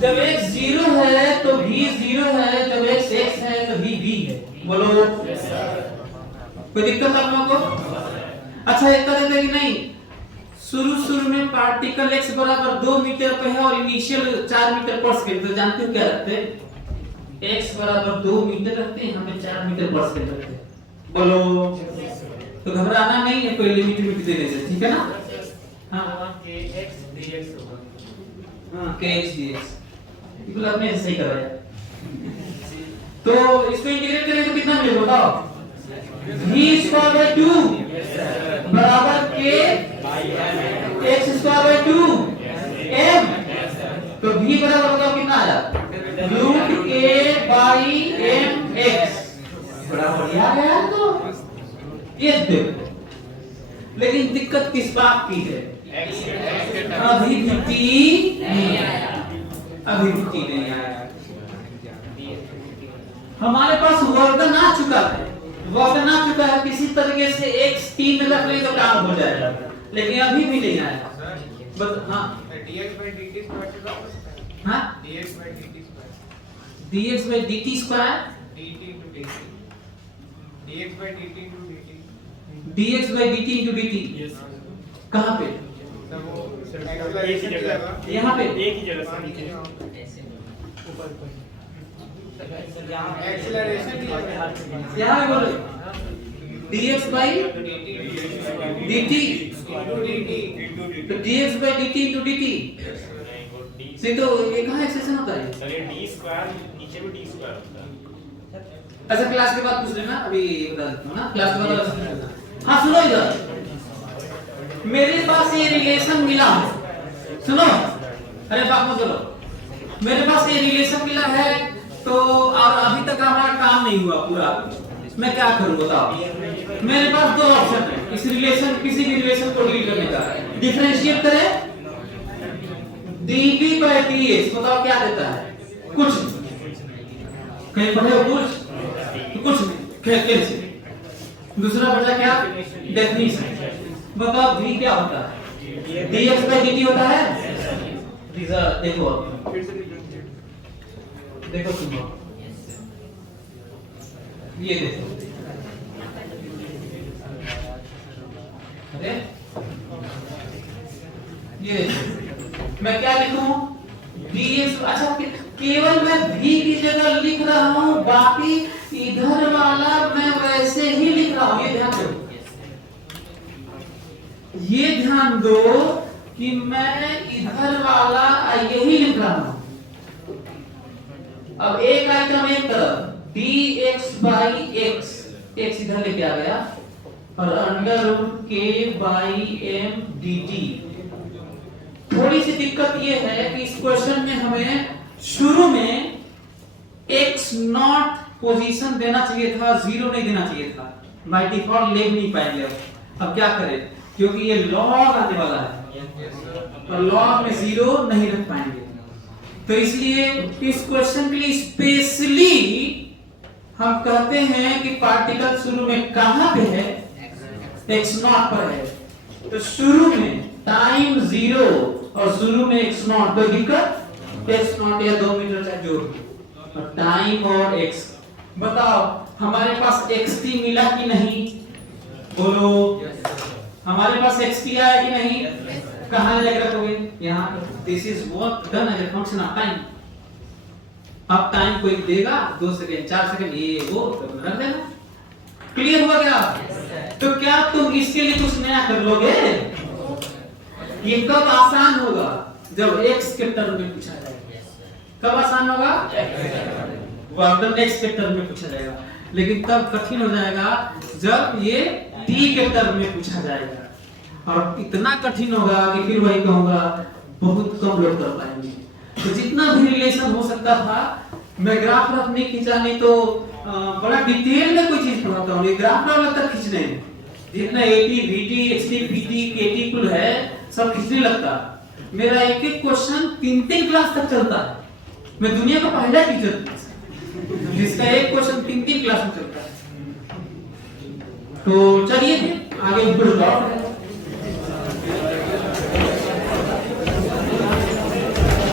जब x 0 है तो v 0 है, जब x x है तो v v है। बोलो कोई दिक्कत आप लोगों को? अच्छा एक कर देते कि नहीं, शुरू में पार्टिकल x बराबर 2 मीटर पे है और इनिशियल 4 मीटर पर सेकंड, तो जानते हो क्या रखते हैं? x बराबर 2 मीटर रखते हैं, यहाँ पे 4 मीटर पर सेकंड रखते हैं। बोलो तो घबराना नहीं है कोई लिमिट देने से, ठीक है ना? हाँ kx dx होगा। हाँ kx dx बिल्कुल आपने सही कराया। तो इसको इंटीग्रेट करें तो कितना मिलेगा बताओ? v² 2 बराबर k x² 2 m, तो v बराबर होगा कितना आया? √k/mx। बड़ा बढ़िया है तो ये देखो, लेकिन दिक्कत किस बात की है? अभिव्यक्ति नहीं आया, अभिव्यक्ति नहीं आया। हमारे पास वर्धन आ चुका है, वर्धन आ चुका है, किसी तरीके से x 3 में रख ले तो काम हो जाएगा, लेकिन अभी भी नहीं आया। बस हाँ dx/dt स्क्वायर, हाँ dx/dt square, dx/dt square, dt into dt, dx/dt into dt, dx/dt into dt। yes कहाँ पे? तब वो एक ही जगह, यहाँ पे एक ही जगह से नीचे ऊपर एक्सेलरेशन यहाँ पे बोलो dx/dt, तो dx/dt into dt। नहीं तो ये कहाँ एक्सेशन होता है? सर ये d स्क्वायर नीचे भी d स्क्वायर होता है। अच्छा क्लास के बाद पूछ लेना, अभी बता देता हूँ ना, क्लास के बाद। हाँ सुनो इधर, मेरे पास ये रिलेशन मिला है, सुनो, अरे बात मत करो, मेरे पास ये रिलेशन मिला है तो, और अभी तक हमारा काम नहीं हुआ पूरा, मैं क्या करूँ बताओ? मेरे पास दो ऑप्शन है इस रिलेशन, किसी भी रिलेशन को डील करने का। डिफरेंशिएट करें, dv/dx बताओ क्या देता है? कुछ कहीं पढ़े हो कुछ? तो कुछ नहीं, कैसे? दूसरा बचा क्या? डेफिनेशन। बताओ v क्या होता है? dx/dt होता है। देखो देखो सुनो, ये देखो, अरे ये देखो, मैं क्या लिखूं? dx। अच्छा केवल मैं v की जगह लिख रहा हूं, बाकी इधर वाला मैं वैसे ही लिख रहा हूं। ये ध्यान दो कि मैं इधर वाला यही लिख रहा हूं। अब एक आइटम एक तरफ dx by x, x इधर लेके आ गया, और अंडर रूट के बाई एम dt। थोड़ी सी दिक्कत ये है कि इस क्वेश्चन में हमें शुरू में x नॉट पोजीशन देना चाहिए था, 0 नहीं देना चाहिए था। बाय डिफॉल्ट ले नहीं पाएंगे। अब क्या करें, क्योंकि ये लॉग आने वाला है और लॉग में 0 नहीं रख पाएंगे, तो इसलिए इस क्वेश्चन के लिए स्पेशली हम कहते हैं कि पार्टिकल शुरू में कहां पे है, x नॉट पर है। तो शुरू में टाइम 0 और शुरू में x नॉट, कोई दिक्कत? x नॉट या 2 मीटर चाहे जो, और टाइम और x। बताओ हमारे पास xt मिला कि नहीं? बोलो हमारे पास xt आया कि नहीं? कहां लग रखोगे? यहां पर। This is work done as a function of time. अब टाइम कोई देगा 2 सेकंड 4 सेकंड, ये वो तो कर देगा। क्लियर हुआ क्या? तो क्या तुम इसके लिए कुछ नया कर लोगे? ये कब आसान होगा? जब x के टर्म में पूछा जाएगा। कब आसान होगा? वर्क x के टर्म में पूछा जाएगा। लेकिन तब कठिन हो जाएगा जब ये t के टर्म में पूछा जाएगा, और इतना कठिन होगा कि फिर वही कहूंगा बहुत कम लोग कर पाएंगे। तो जितना भी रिलेशन हो सकता था, मैं ग्राफ रफ नहीं खींचा, नहीं तो बड़ा डिटेल में कोई चीज पढ़ाता हूँ। ये ग्राफ वाला तक खींचने जितना AT VT XT PT KT कुल है सब खींचने लगता। मेरा एक एक क्वेश्चन 3-3 क्लास तक चलता है। मैं दुनिया का पहला टीचर जिसका एक क्वेश्चन 3-3 क्लास में चलता है। तो चलिए आगे बढ़ो।